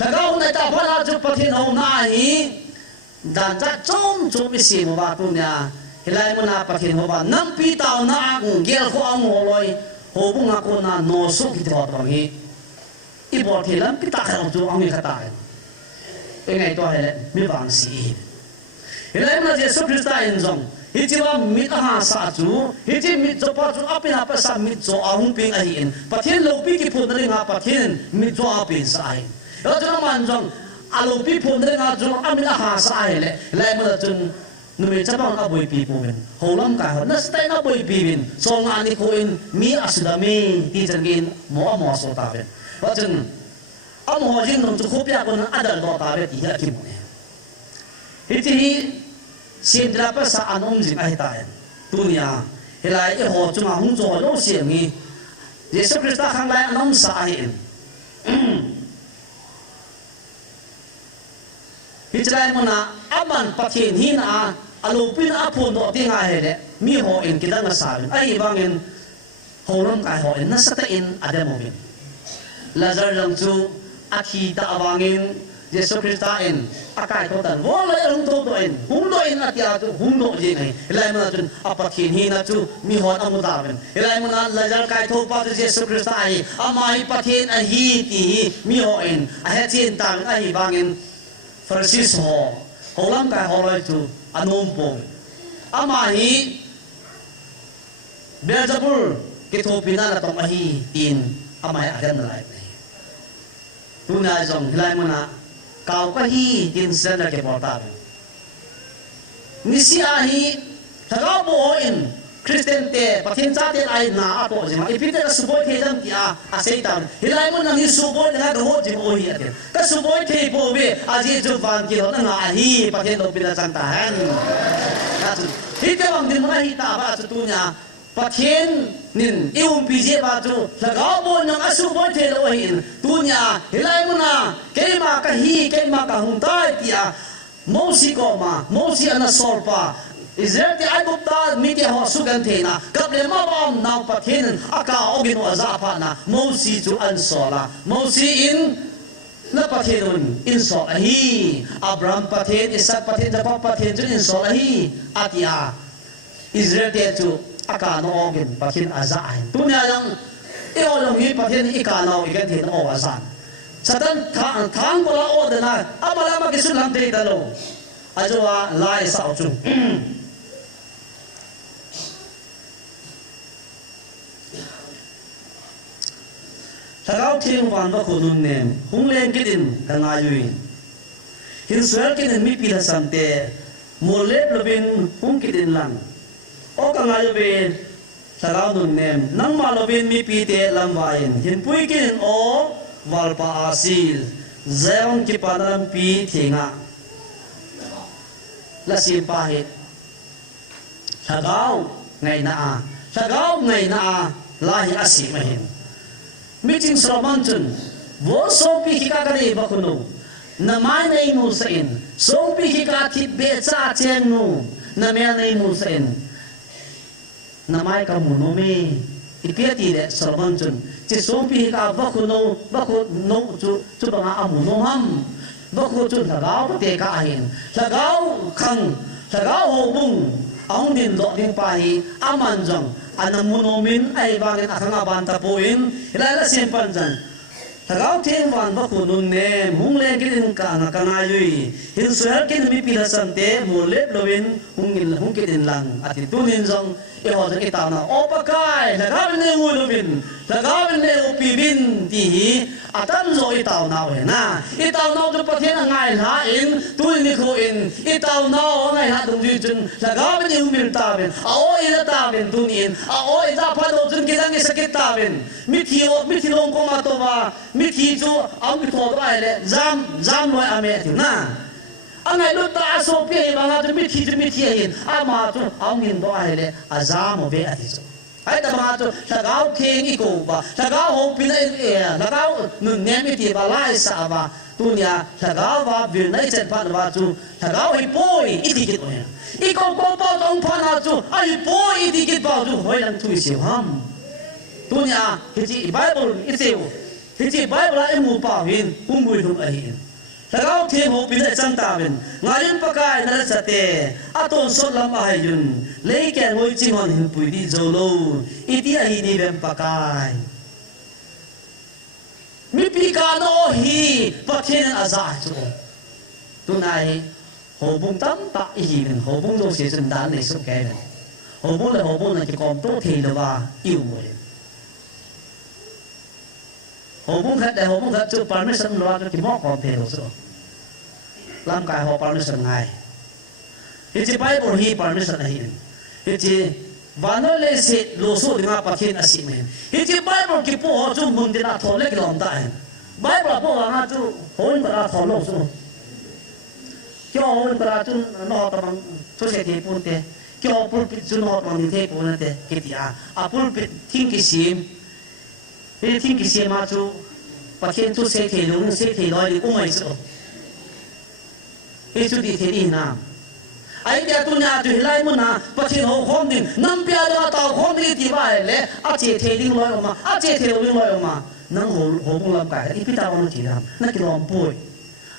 sagau na ta phala chu pathin ho na hi dan cha chom chu mi si mo ba tu nya hilai mo na pathin ho ba nam pi tao na ang gel ko ang ho loi ho bu nga ko na no su ki to to hi i bo thi lam pi ta ka chu ang mi ka ta e ngai to he mi wang si hilai mo na Jesus Christ in jong hi chi wa mi ta ha sa chu hi chi mi zo pa chu apin ha pa sa mi zo a hung ping a hi in pathin lo pi ki phun ri nga pathin mi zo a pin sa ai lo chu man jong a lo pi phun ri nga chu a mi la ha sa ai le lai mo na chun nume chapang aboy pi pumen holam ka na stay na boy pi bin so nga ni ko in mi asudami ti jangin mo so ta ben wa chun amo jin nong chu khopia ko na adal do ta be ti ha ki mo hi ti sin dra pa sa anom jing ai ta dunia helai e ho chu ma hung zo lo siam ni Jesus Christ khang lai anom sa ai in hi chai mo na aman pathin hi na alupin apun do tinga hele mi ho in kidang na sa ai bangin horon kai ho in na sa in ademo bin lazar lang chu akhi ta awangin Jesus Christ in akai to tan wala rung to do in hung do in atia tu hung do je ngai ilai mo na chun apathin hi na chu mi ho amu da ben ilai mo na lazar kai tho pa tu Jesus Christ ai amai pathin a hi ti mi ho in a he chin tang ai bangin Francis ho holam kai ho loi chu anom po ama hi Beelzebul ki tho pina na tong ahi tin amai adan lai tu na jong hilai mo na kau ka hi tin sen na ke porta ni si ahi thagao bo in Christian te pathin cha te ai na apo jima ipite ka suboi the jam ti a seitan hilai mo na ni suboi na ga ho jim o hi ate ka suboi the po be aji ju van ki ho na hi pathin do pina chan ta han hi te bang din mo na hi ta ba chu tu nya pathin nin ium pi je ba chu thagao bo nang asuboi the lo hin tu nya hilai mo na ke ma ka hi ke ma ka hung tai ti a mo si ko ma mo si ana sol pa Israel ti ai gupta mi ti ho su kan the na kap le ma bom naw pathin aka ogin wa za pha na mo si chu an sola mo si in na pathinun in so hi Abraham pathin Isaac pathin Jacob pathin chu in so hi atia Israel ti chu aka no ogin pathin aza ai tu nya yang e o long hi pathin ika no ikan the no azan satan thang bola o de na amala ma kisun lam te ta lo ajwa lai sao chu thagao thieng wan ba khunun nem hung len kidin kanga yuin hin suel kidin mi pila samte molep lobin hung kidin lang o kanga yubi thagao nun nem nang ma lobin mi pite lamwain hin pui kidin o walpa asil zeong ki panam pi thinga la sim pahit thagao ngai na a thagao ngai na a lahi asi mahin meeting Solomon chun wo so pi ki ka kare ba kuno na mai nei mu sein so pi ki ka thi be cha chen nu na me nei mu sein na mai ka mu no me ipiati le Solomon chun chi sompi ka bakhu no chu banga amu no ham bakhu chun lagao te ka hin lagao khang lagao ho bung ong din do din pa hi aman jong anamunomin ai bangin akhanga ban ta poin hilala simpan jan lagao theng wan bakhu nun ne mungle gin ka na kanayui hin suel kin mi pilasan te mole lovin hungin lang ati tunin jong e ho jang itana opakai lagao ne ngulubin lagao ne upibin ti atan zo itaw na we na itaw na tu pathian ngai la in tuin ni kho in itaw na ngai ha dum ji chun lagao ne umil ta ben a o ina ta ben tunin a o ida pha do chun kilang ni sakit ta ben mi thi long ko ma to ba mi thi chu ang mi tho ba le jam loi ame ti na angai lu ta so pe ba nga tu mi thi hin a ma tu ang hin do ai le azam ve ati so ai ta ma tu lagao kheng i ko ba lagao ho pin e lagao nun ne mi ti ba lai sa ba tunia lagao ba vir nai chen phan ba tu lagao hi poi i ti kit oya i ko pa tong phan na tu ai poi i ti kit ba tu hoi lan tu si ham tunia hi bible i seu hi bible ai mu pa hin umui dum ai hin lagao theng ho pin e chang ta ben ngarin pakai na sa te aton sot lam ai yun lei ke ngoi chingon hin pui di zolo iti a hi ni bem pakai mi pi ka no hi pathian aza chu tunai ho bung tam ta hi ben ho bung do se chun dan nei su ke ben ho bung na ki kom to thi lo ba iu mo le ho bung khat chu permission lo ki mo kom the lo so lam kai ho permission ngai hi chi bible hi permission hi hi chi vanole se lo so dinga pathian asimen hi chi bible ki po chu mun dina thole ki lom ta bible po nga chu hoin bara tholo so kyo hoin bara chu no ta bang chu se thi pun te kyo pul pi chu no ta ni the pun te ki ti a pul pi thing ki sim hi thing ki sim ma chu pathian chu se the lung se the loi li umai chu hi chu di the ni na ai dia tu nya tu hilai mun na pathian ho khom din nam pia da ta khom ni ti ba le a che the ding loi ma a che the loi loi ma nang ho bung lam kai i pi ta won ti lam na ki lom pui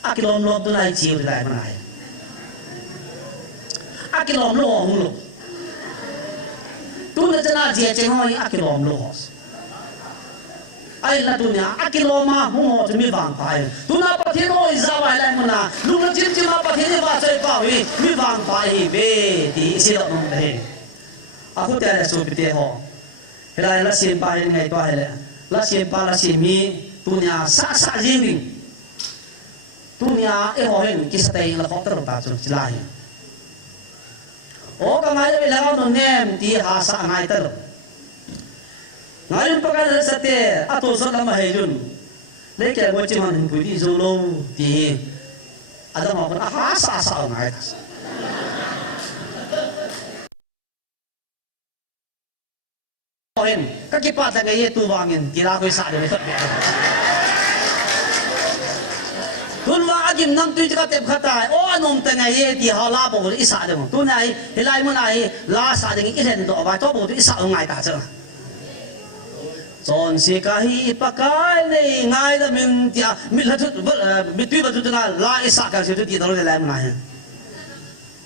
a ki lom tu nai chi u lai ma nai a ki lom lo hu lo tu na jana je che hoi a ki lom lo ai la dunia akiloma ho mi wang pai tu na pathian oi za vai lai mona lu na chin chin ma pathian ba chai pa wi mi wang pai be ti si lo no le a khu ta su bi te ho hela la sim pa ngai to hele la sim pa la sim mi dunia sa jing ding dunia e ho hen ki sa tai la ho ta ta chu chi lai o ka mai le la no nem ti ha sa ngai ta ngayon pa ka sa te ato sa lama hayun le ke mo chi man pu di zo lo ti ada mo ka ha sa ngai ta oin ka ki pa ta ngai tu wangin ti la ko sa de thot be tun wa agim nam tu ka te khata o anom ta ngai ti ha la bo isa de mo tu nai hilai mo nai la sa de i len do ba to bo isa ngai ta cha Son si kahi pakai nei ngai da min tia mi la tu mi tu ba tu na la isa ka si tu ti do le lai mai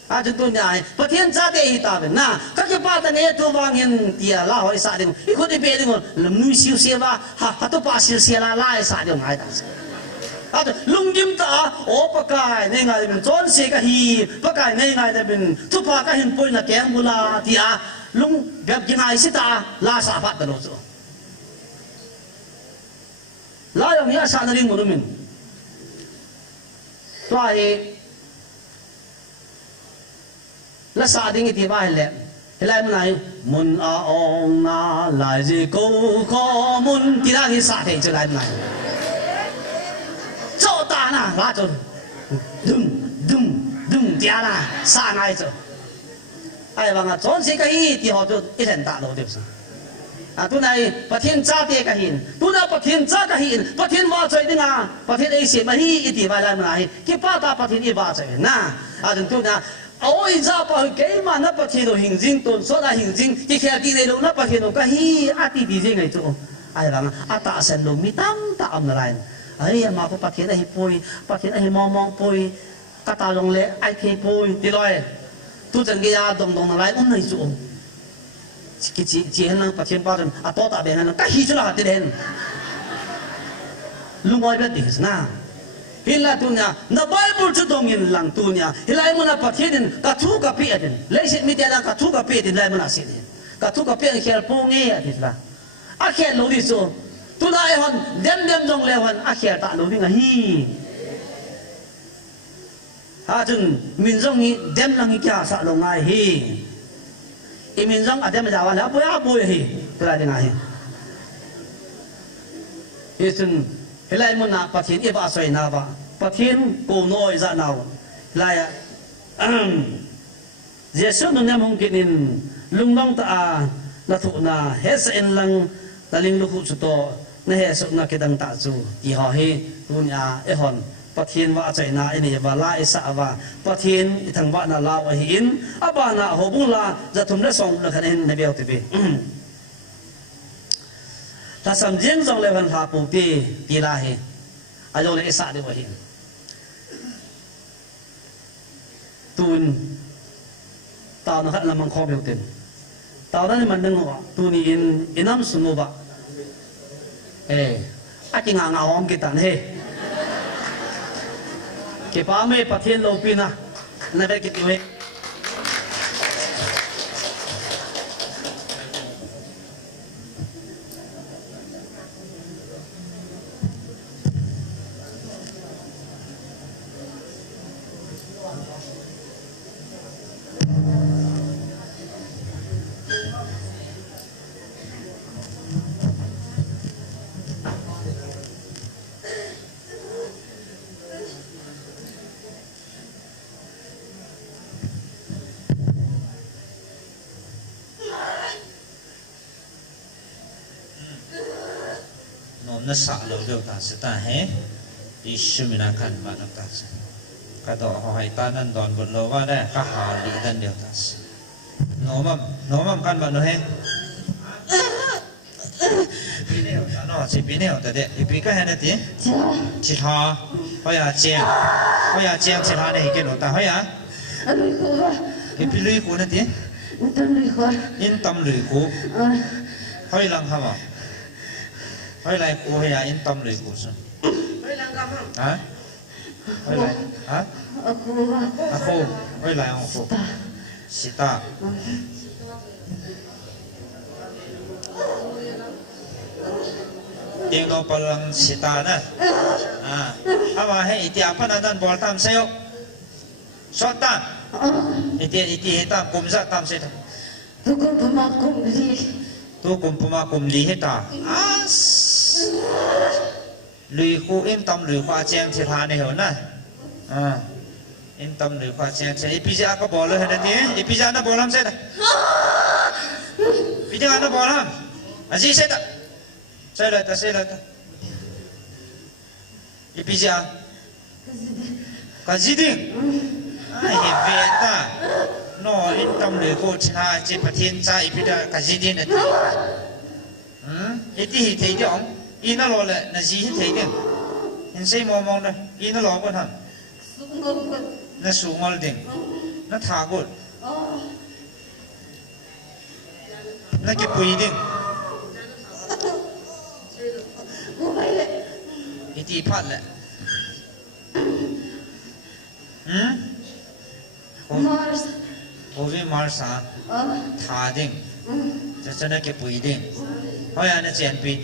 a tu tu nyai pathian cha te hi ta na ka ke pa ta ne tu wang hin tia la ho isa de i khu de be de lam nu siu se ba ha to pa siu se la isa de ngai ta a tu lung dim ta o pakai nei ngai min son si kahi pakai nei ngai da min tu pa ka hin poi na kem bula tia lung gap gi ngai si ta la sa pa ta lo so la yang ya sa na ring mo min to ai la sa ding ti ba le helai mun ai mun a ong na lai ji ko kho mun ti la ni sa thei chu lai mai cho ta na la cho dum dia na sa ngai cho ai ba nga chon se kai ti ho chu i ren ta lo de sa a tu nai pathian cha te ka hin tu na pathian cha ka hin pathian wa choi dinga pathian ei se ma hi iti ba la mai ki pa ta pathian i ba choi na a tu na ôi ra bảo cái mà nó bắt thiên đồ hình dinh tồn số là hình dinh thì khi đi đây đâu nó bắt thiên đồ cái hi đi đi gì ngày chỗ ai rằng ta sen đồ mi tam ta âm lại ấy mà có bắt thiên này pui bắt thiên này mong pui các tao dùng lệ ai khi pui đi rồi tu chân cái đồng lại ôn này chỗ chỉ hơn bắt thiên bao giờ to ta bên nó cái hi chỗ là tiền lu ngồi bên đỉnh na hila tunya na Bible chu dongin lang tunya hilai muna pathirin ka thu ka pi adin leisit mi tiada ka thu ka pi adin lai muna sin ka thu ka pi an khel ponge adin la a khel lo di so tu lai hon dem dong le hon a khel ta lo di nga hi ha chun min jong ni dem lang hi kya sa lo ngai hi i min jong adem ja wa la bo hi tu la di nga hi isun hilai muna pathin iba soi na ba pathin ko noi za naw lai Jesu nun nam hong kinin lungnong ta na thu na hes en lang taling lu chu to na hes na kedang ta chu i ho he tunya e hon pathin wa chai na ini ba la isa wa pathin ithang ba na la wa hi in aba na ho bu la za thum na song la khan en na bel ti bi ta sam jeng jong le van ha pu ti la he a yo le isa de wa hi tun tao nó khát làm bằng kho biểu tình tao đó mình đừng ngọ tu ni in năm sunu ba chỉ ngà ngà ông kita he cái ba mươi phát hiện lâu pin à này đây cái tiêu nó sợ lâu đều ta sẽ ta hết đi xem mình kan mà nó ta sẽ cái đó họ hay ta nên đòn một lâu qua đây các họ đi đến đều ta sẽ nó mà kan mà nó hết nó chỉ bị nèo tại đấy bị cái này thì chỉ họ bây giờ chỉ họ này cái nó ta bây giờ cái bị lưỡi cũ này thì yên tâm lưỡi cũ hơi lăng hả mà hơi lại cô hay là yên tâm lưỡi cũ sao hả hơi lại hả cô hơi lại ông cô sita tiếng nó palang sita nè mà hay ít apa nandan bol tam sayo shot tam ít tam kum za tam sayo tu kum puma kum li hết ta lưỡi khu im tâm lưỡi khoa chèn thì thà này hơn nè im tâm lưỡi khoa chèn thì pizza có bỏ lên hết đấy pizza nó bỏ làm sao đấy pizza nó bỏ làm gì sao đấy sao lại ta pizza cái gì đi hiện về ta nó im tâm lưỡi khu chả chỉ phát hiện ra pizza cái gì đi này thì thấy được không in nó lo lại là gì thấy được hình xây mong đây in nó lo con hả nó xuống ngon đỉnh nó thả cột nó cái bụi đỉnh thì phát lại Ovi Marsa thả đỉnh cho nó cái bụi đỉnh hỏi anh nó chèn bụi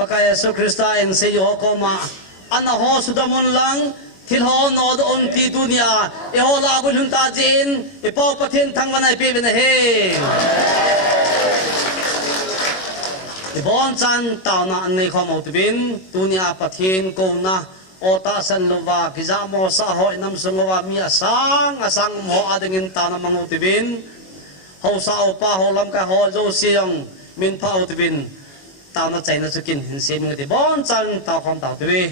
Pakai Yesus Kristus yang seyokoma anak ho sudah munlang tilho nod on ti dunia eho lagu lunta jin ipo patin tang manai pe bena he ibon chan tau na nei khomo tibin dunia patin ko na ota san lova kizamo sa ho nam sungawa mi asang asang mo adengin ta na mangu tibin ho sa opa ho lam ka ho jo siang min pa tibin tao nó chạy nó sẽ kinh hình xem người thì bốn chân tao không tao tùy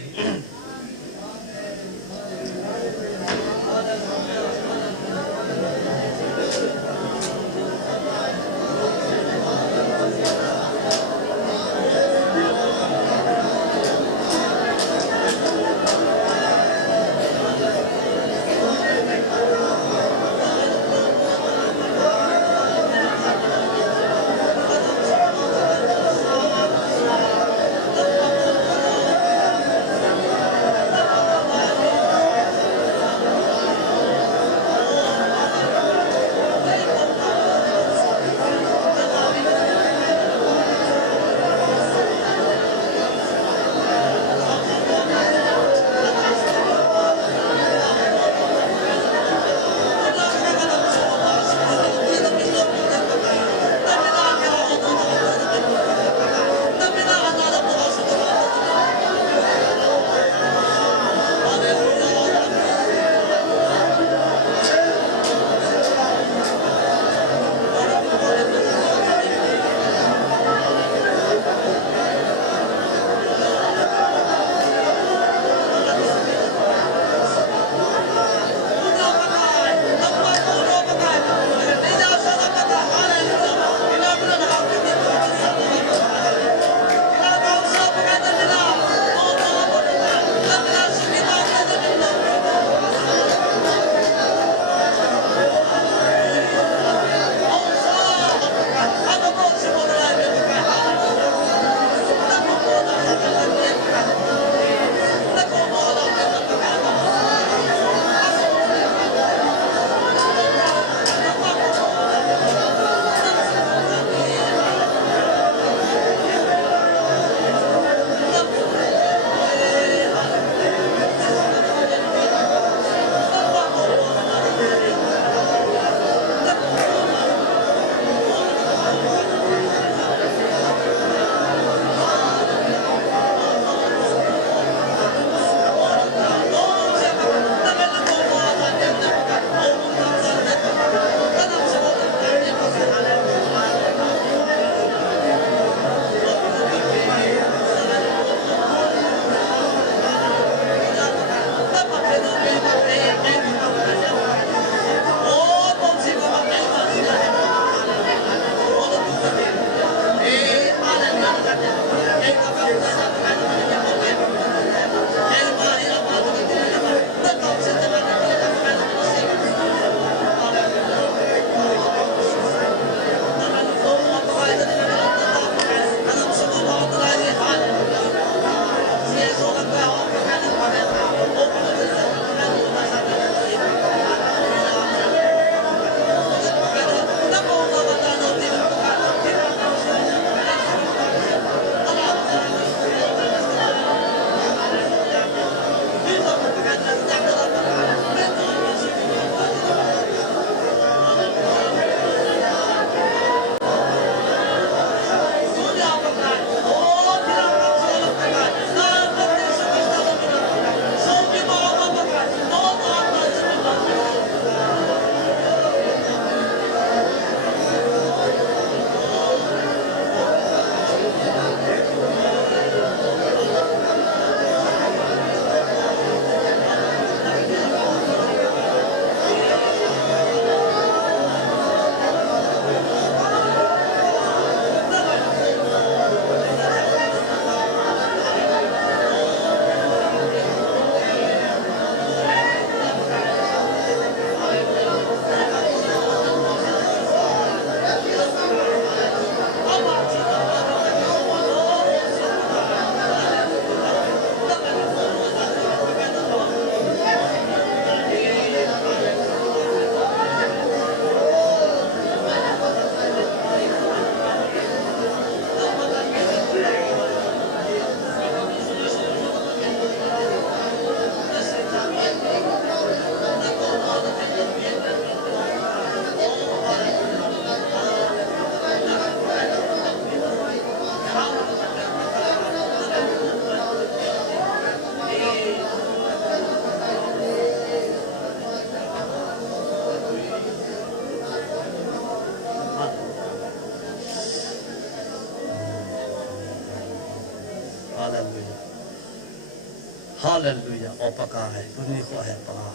Hallelujah. Opakai. Kuni ko hepa.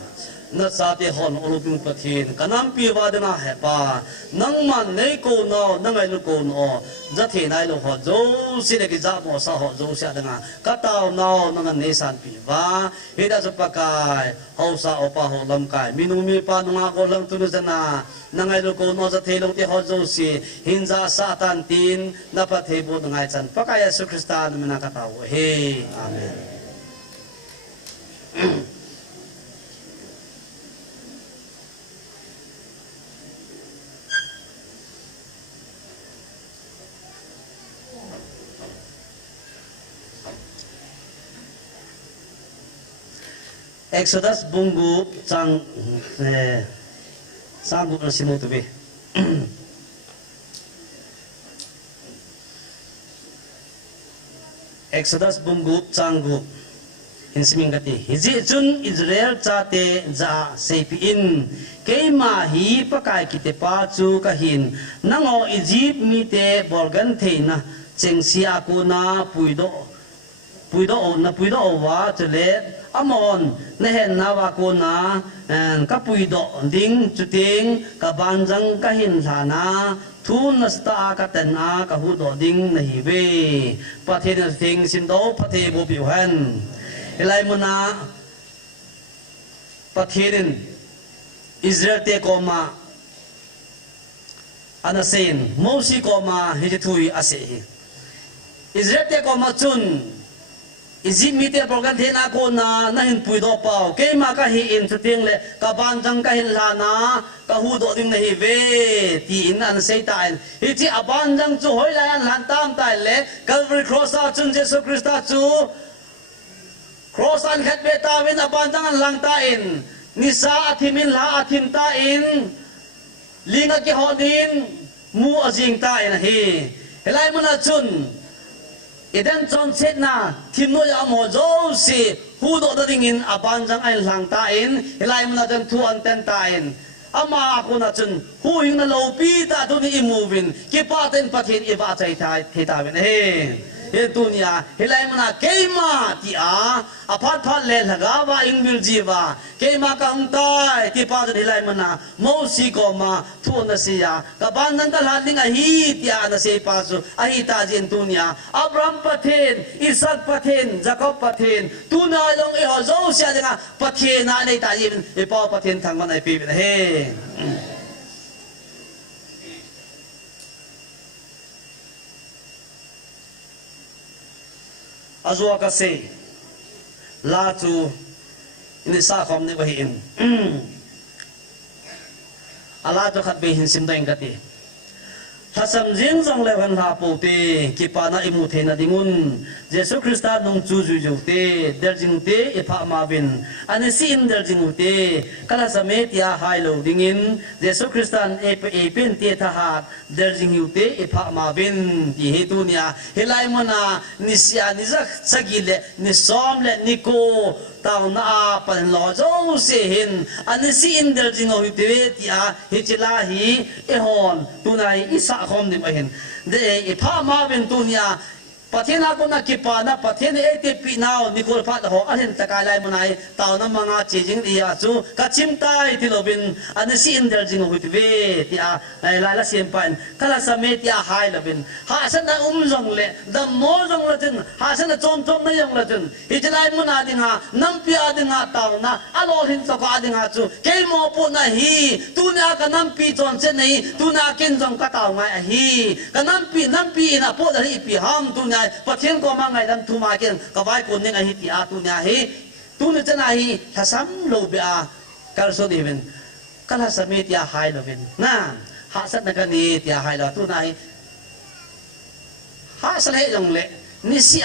Na sate hon oluping pathin. Kanam piwa dena hepa. Nang man nei ko no. Nang ay ko no. Jati nai lo ho. Jo sile ki jap mo sa ho. Jo siya denga. Kataw no. Nang nesan piwa. Hida opakai. Hausa opa ho lamkai. Minumi pa nung ako lang tuno na. Nang ay ko no. Jati long ti ho jo si. Hinza satan tin. Napatebo nang ay chan. Pakaya Yesu Kristan menakataw. Hey. Amen. Exodus bunggu sang sanggup nasi mutubi. Exodus bunggu sanggup. Hinsimingati. Hiji chun Israel chate ja sepiin. Keima hi pakai kite pacu kahin. Nango Egypt mite borgan theina. Chengsia kuna puido wa tulet. Amon nehen nawa kuna kapuido ding chuting kabanjang kahin sana thun nasta katena kahudo ding nahibe pathen thing sindo pathe bo piuhan elai muna pathen Israel te koma anasen mosi koma hijithui ase Israel te koma chun Egypt mite program thena ko na nahin puido pau ke ma ka hi in chuting le ka ban jang ka hin la na ka hu do ding nahi ve ti in an sei ta hi chi aban jang chu hoi la an lan tam tai le Calvary cross a chun Jesus Christ chu cross an khat be ta win aban jang an lang ta in nisa athimin la athim ta in linga ki hodin mu azing ta in hi helai muna chun Idan John said na timno ya mo jo si hudo da dingin abanjang ay lang tain hilay mo na dyan 210 tain ama ako na dyan huyong na lopi ta doon i-movin kipatin patin iba chay hitawin ito niya hilay mo na keima ti apat-pat le lagawa ingbil jiwa keima kahungtay ti patin hilay mo na mausi ko ma tuon na siya kabandan talhaling ahit ya na siya paso ahita jen to niya Abraham patin Isaac patin Jacob patin tunayong ihozo siya nga patin na anay tayin ipaw patin tangman ay pipin Azwa kasi latu ini sakom ni bahin alatu khat behin simdaing kati hasam jing jong lewan ha pote kipana imuthe na dingun Jesu Krista nong chuju jute derjing te ipha mavin ani sin derjing ute kala samet ya hailo dingin Jesu Kristan epin te thahat derjing ute ipha mavin ti hetunia helai mona nisya nizak sagile nisomle niko tao na pan lo jo sehin ani sin derjing ute ti hichilahi ehon tunai isa khom ni bahin de ipha mavin tunia Pathina ko na kipana pathina ATP now nikol pat ho alhin takalay mo nai tao na mga chijing dia chu kachimtai tilobin ani si indel jing hutbe ti lala simpan kala samet ya hai lobin ha san na umjong le da mojong latin ha san na chom na yong latin hijalai mo na ding ha nampi ading ha tao na alolhin sa ko ading ha chu kay mo po na hi tunya ka nampi chon chen nei tuna kin jong ka tao ngai hi ka nampi na po da hi pi ham tunya pathian ko mangai dan tumakin kawai ko ning ahi ti atu nya hi tunu chana hi thasam lo bia kalso diven kala samit ya hai lovin na ha sat na kani ti hai la tu nai ha sal he jong le ni si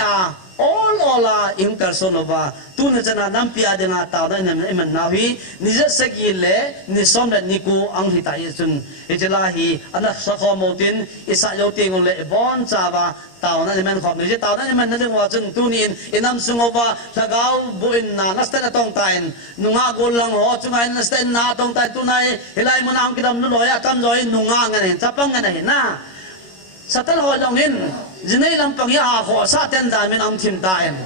all ola im kalso no ba tunu chana nampia de na ta da iman na hi ni ja sagile ni som na niku ang hita yesun ejelahi ana sakho motin isa yo tingol le bon chawa tao na niman khom ni tao na niman na wa chun tunin inam sungova lagaw buin na nasta na tong tain nunga gol lang ho chungai nasta na tong tain tunai hilai mo na ang kidam nu loya kam joy nunga nganen chapang nganen na satal ho longin jinay lang pangya ho sa ten damin ang tim tain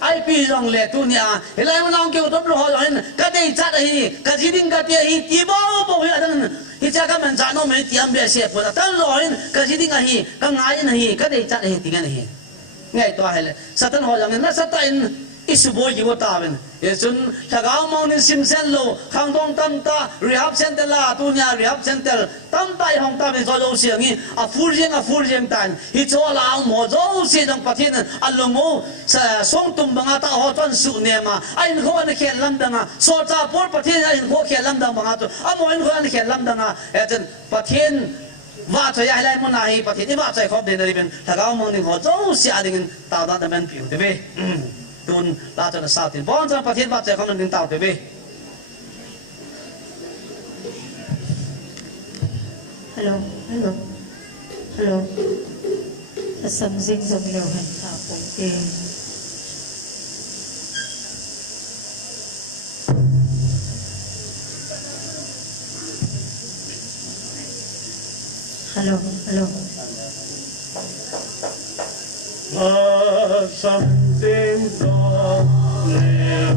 ai pi rong le tu nia helai manong ke utop lo hin ka dei chat hi ka jiding ka tia hi ti bo hi adang hi cha ka man cha no me tiam be se po ta lo hin ka jiding hi ka ngai hi ka dei chat hi tingan hi ngai to hele satan ho jang na satain isu boy ki wata ben yesun tagaw mo ni simsen lo khang dong tam ta rehab center la tu nya rehab center tam tai hong ta be zo zo siang hi a fur jeng tan hi cho la mo zo si dang pathin alungu sa song tum banga ta ho ton su ne ma ai kho an khen lam danga so cha por pathin ai kho khen lam dang banga tu a mo in kho an khen lam danga echen pathin va cho ya lai mo na hi pathin va chai khop de na ben tagaw mo ni ho zo si ading ta da da ben piu de be Dun la cho nó sao thì bon cho patient bắt chạy không nên tạo thế về. Hello. Ta sam ding dong leo han ta pong te. Hello. Something wrong there.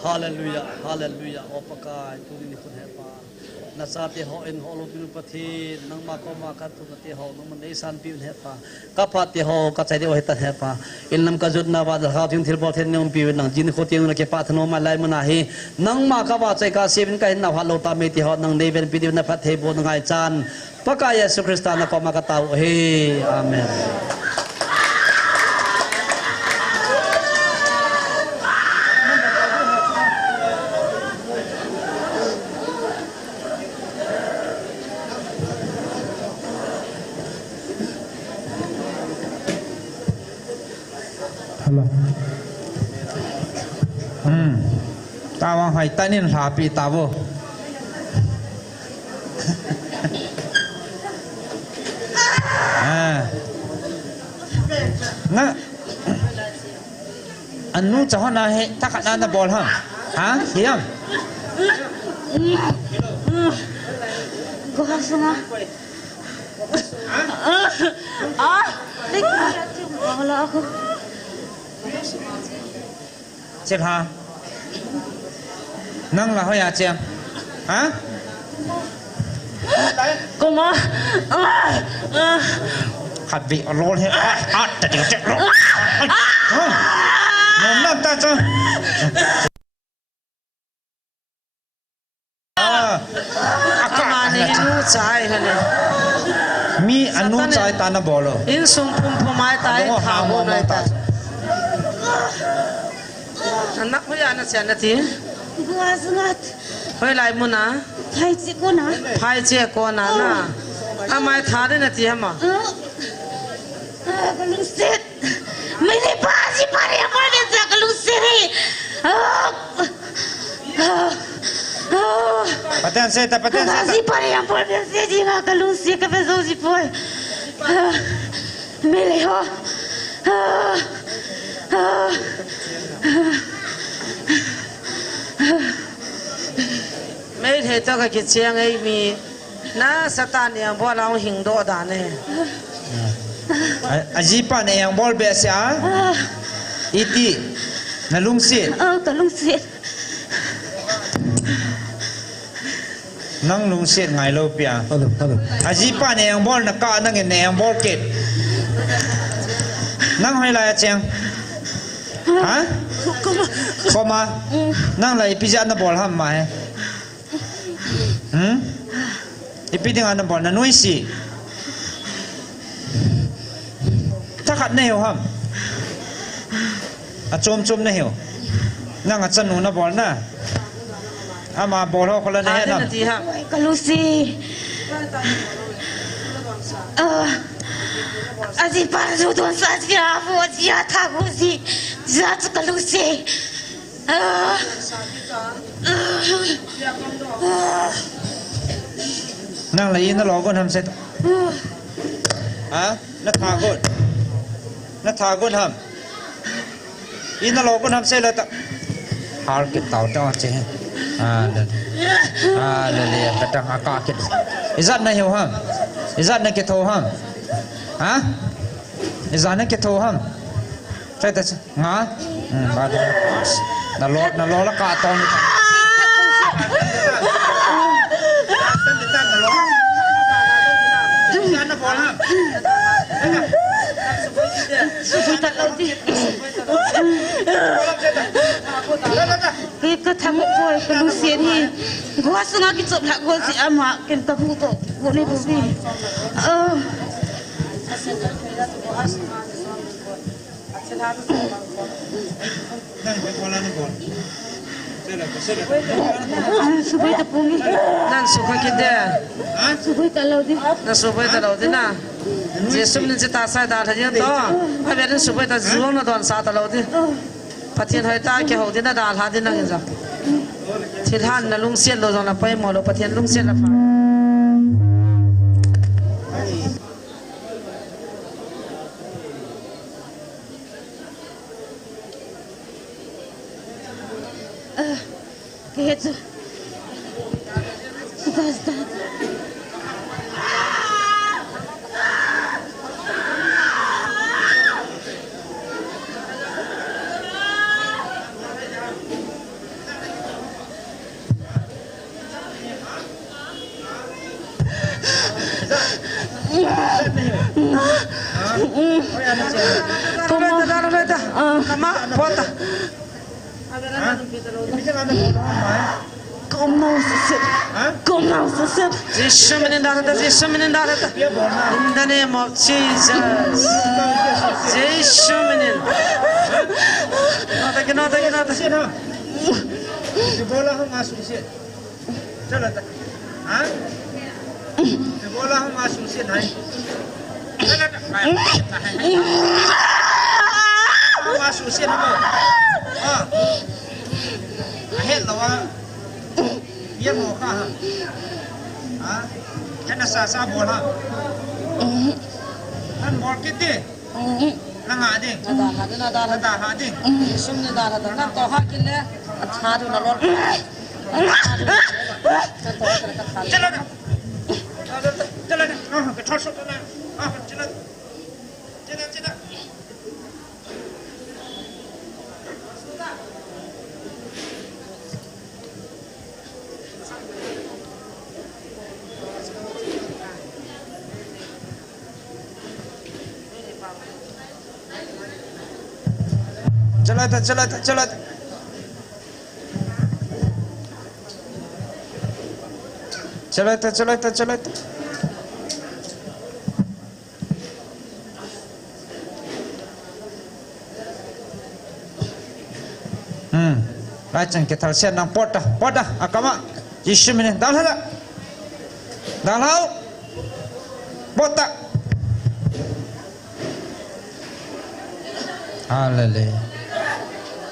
Hallelujah, hallelujah. Opakai tu ni pun hepa. Nasati ho in ho lu pati nang mako makan tu nati ho nang mandai san pi hepa. Kapati ho ka chai de heta hepa. In nam ka jut na ba da ha ting thil bo then nyom pi nang jin kho tiang na ke pa thno ma lai mana hi. Nang ma ka ba chai ka sevin ka hin na ha lo ta me ti ho nang nei ben pi di na phat he bo ngai chan. Pakai Yesus Kristus na ko ma ka tau he. Amen. Tawang hai tanin happy tawo. Nga anu chahan na he takat na bol ham. Ha? Hiam. Gua sunga. Dik wala ako. Chết ha. Nâng là hơi à chị em. Hả? Cô má. Hạt vị ở lôn hết. Thật điều chết lôn. Nông nằm ta cho. Amani inu chai hane. Mi anu chai ta na bolo. In sum pum pumai tai thawo nai ta. Anak ko yan siya nati. Gua sungat. Hoy lai mo na. Thai chi ko na. Phai che ko na na. Amai tha de nati hama. Kalusit. Mini pasi pare apane sa kalusiri. Paten se ta. Kasi pare apane sa di nga kalusi ka peso si poy. Mele ho. Mấy thế cho cái chiang ấy mi na satan yang bo lao hing do da ne. Ajipa ne yang bol be sia. Iti na lungsit. Kalusit. Nang lungsit ngai lo pia. Ajipa ne yang bol na ka nang ne yang bol ket. Nang hai la chang. Hả? Có mà năng lại pizza nó bỏ ham mà pizza nó bỏ nó nuôi gì chắc hẳn nó hiểu ham chôm nó hiểu năng chân nó bỏ na mà bỏ nó còn là này nè Kalusi. Aji parzu don saja voja thagusi zat kalusi. Năng lấy nó lò con hầm sẽ nó thà con hầm in nó lò con hầm sẽ là hal cái tàu cho chị lele katang akak kit izat na hiu ham izat na kitho ham ha izat na kitho ham sai ta nga ba na lo la ka tong Cái thằng boy Kalusi ni gua sunga ki chop hak gol si ama ken ta hu to gua ni busi. Subay ta pungi. Nan suka kide. Subay ta laudi. Na subai ta laudi na. Jesum ni ta sai da thajen to. Abe ni subai ta zuang na don sa ta laudi. Pathian hoi ta ke ho din na da ha din na ngi Thil han na lung siat lo jong na pai mo lo pathian lung siat la pha. Gitu. Sudah. Kom nou sit. Kom nou sit. Jesus in the name of Jesus. Jesus in. Bola hum masuk sikit. Chalo tak. Ha? Bola hum masuk sikit hai. Chalo tak. Masuk sikit apa? Ha. Ahet lawa. Dia mau kah? Ha? Kena sasa bola. Kan bola kita. Nang ada. Ada ada. Sumni dah ada. Nak toh hakin le. अच्छा तो नलोर चलो ना चलो ना हां के छोड़ ना हां चलो चलो चलो चलो चलो Rajang kita lihat nang poda akama Yesus ini dah lau poda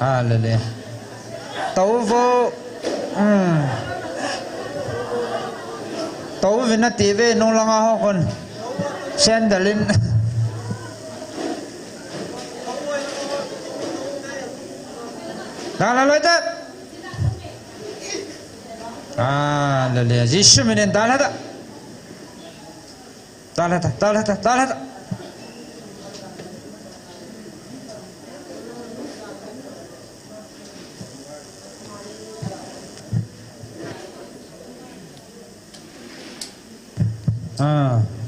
Hallelujah tahu tàu về nát TV nông lăng ao con sen đờ lên là lối đó là Jesus mình ta là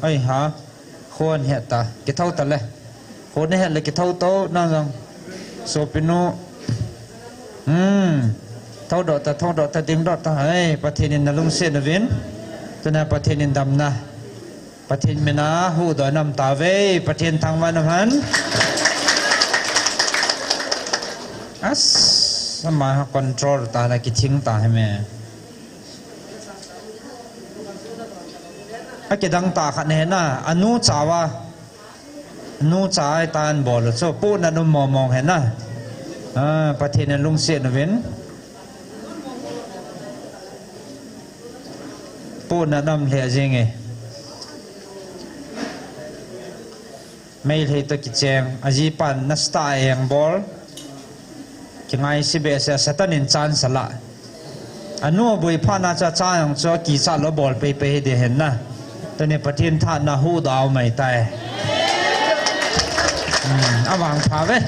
ai hả khôn hiện ta cái thâu ta lên khôn hiện là cái thâu tố năng rằng số pinu thâu độ ta tiếng độ ta ấy bắt thiên là lung sen là viên cho nên bắt thiên đầm na bắt thiên mình á hu đòi nằm ta về bắt thiên thăng văn nằm hắn mà control ta là cái tiếng ta hay mẹ cái đăng ta khát này na anu chawa nu chai tan bol so pu na nu mong hen na pathin lung se na ven pu na nam le jing e mail he to ki cheng aji pan na sta eng bol ki ngai si be sa satanin chan sala anu bui phana cha cha yang cho ki cha lo bol pe pe de hen naตอนนี้ประเทศท่านน่ะหูดาวไม่ตายวางพาเว้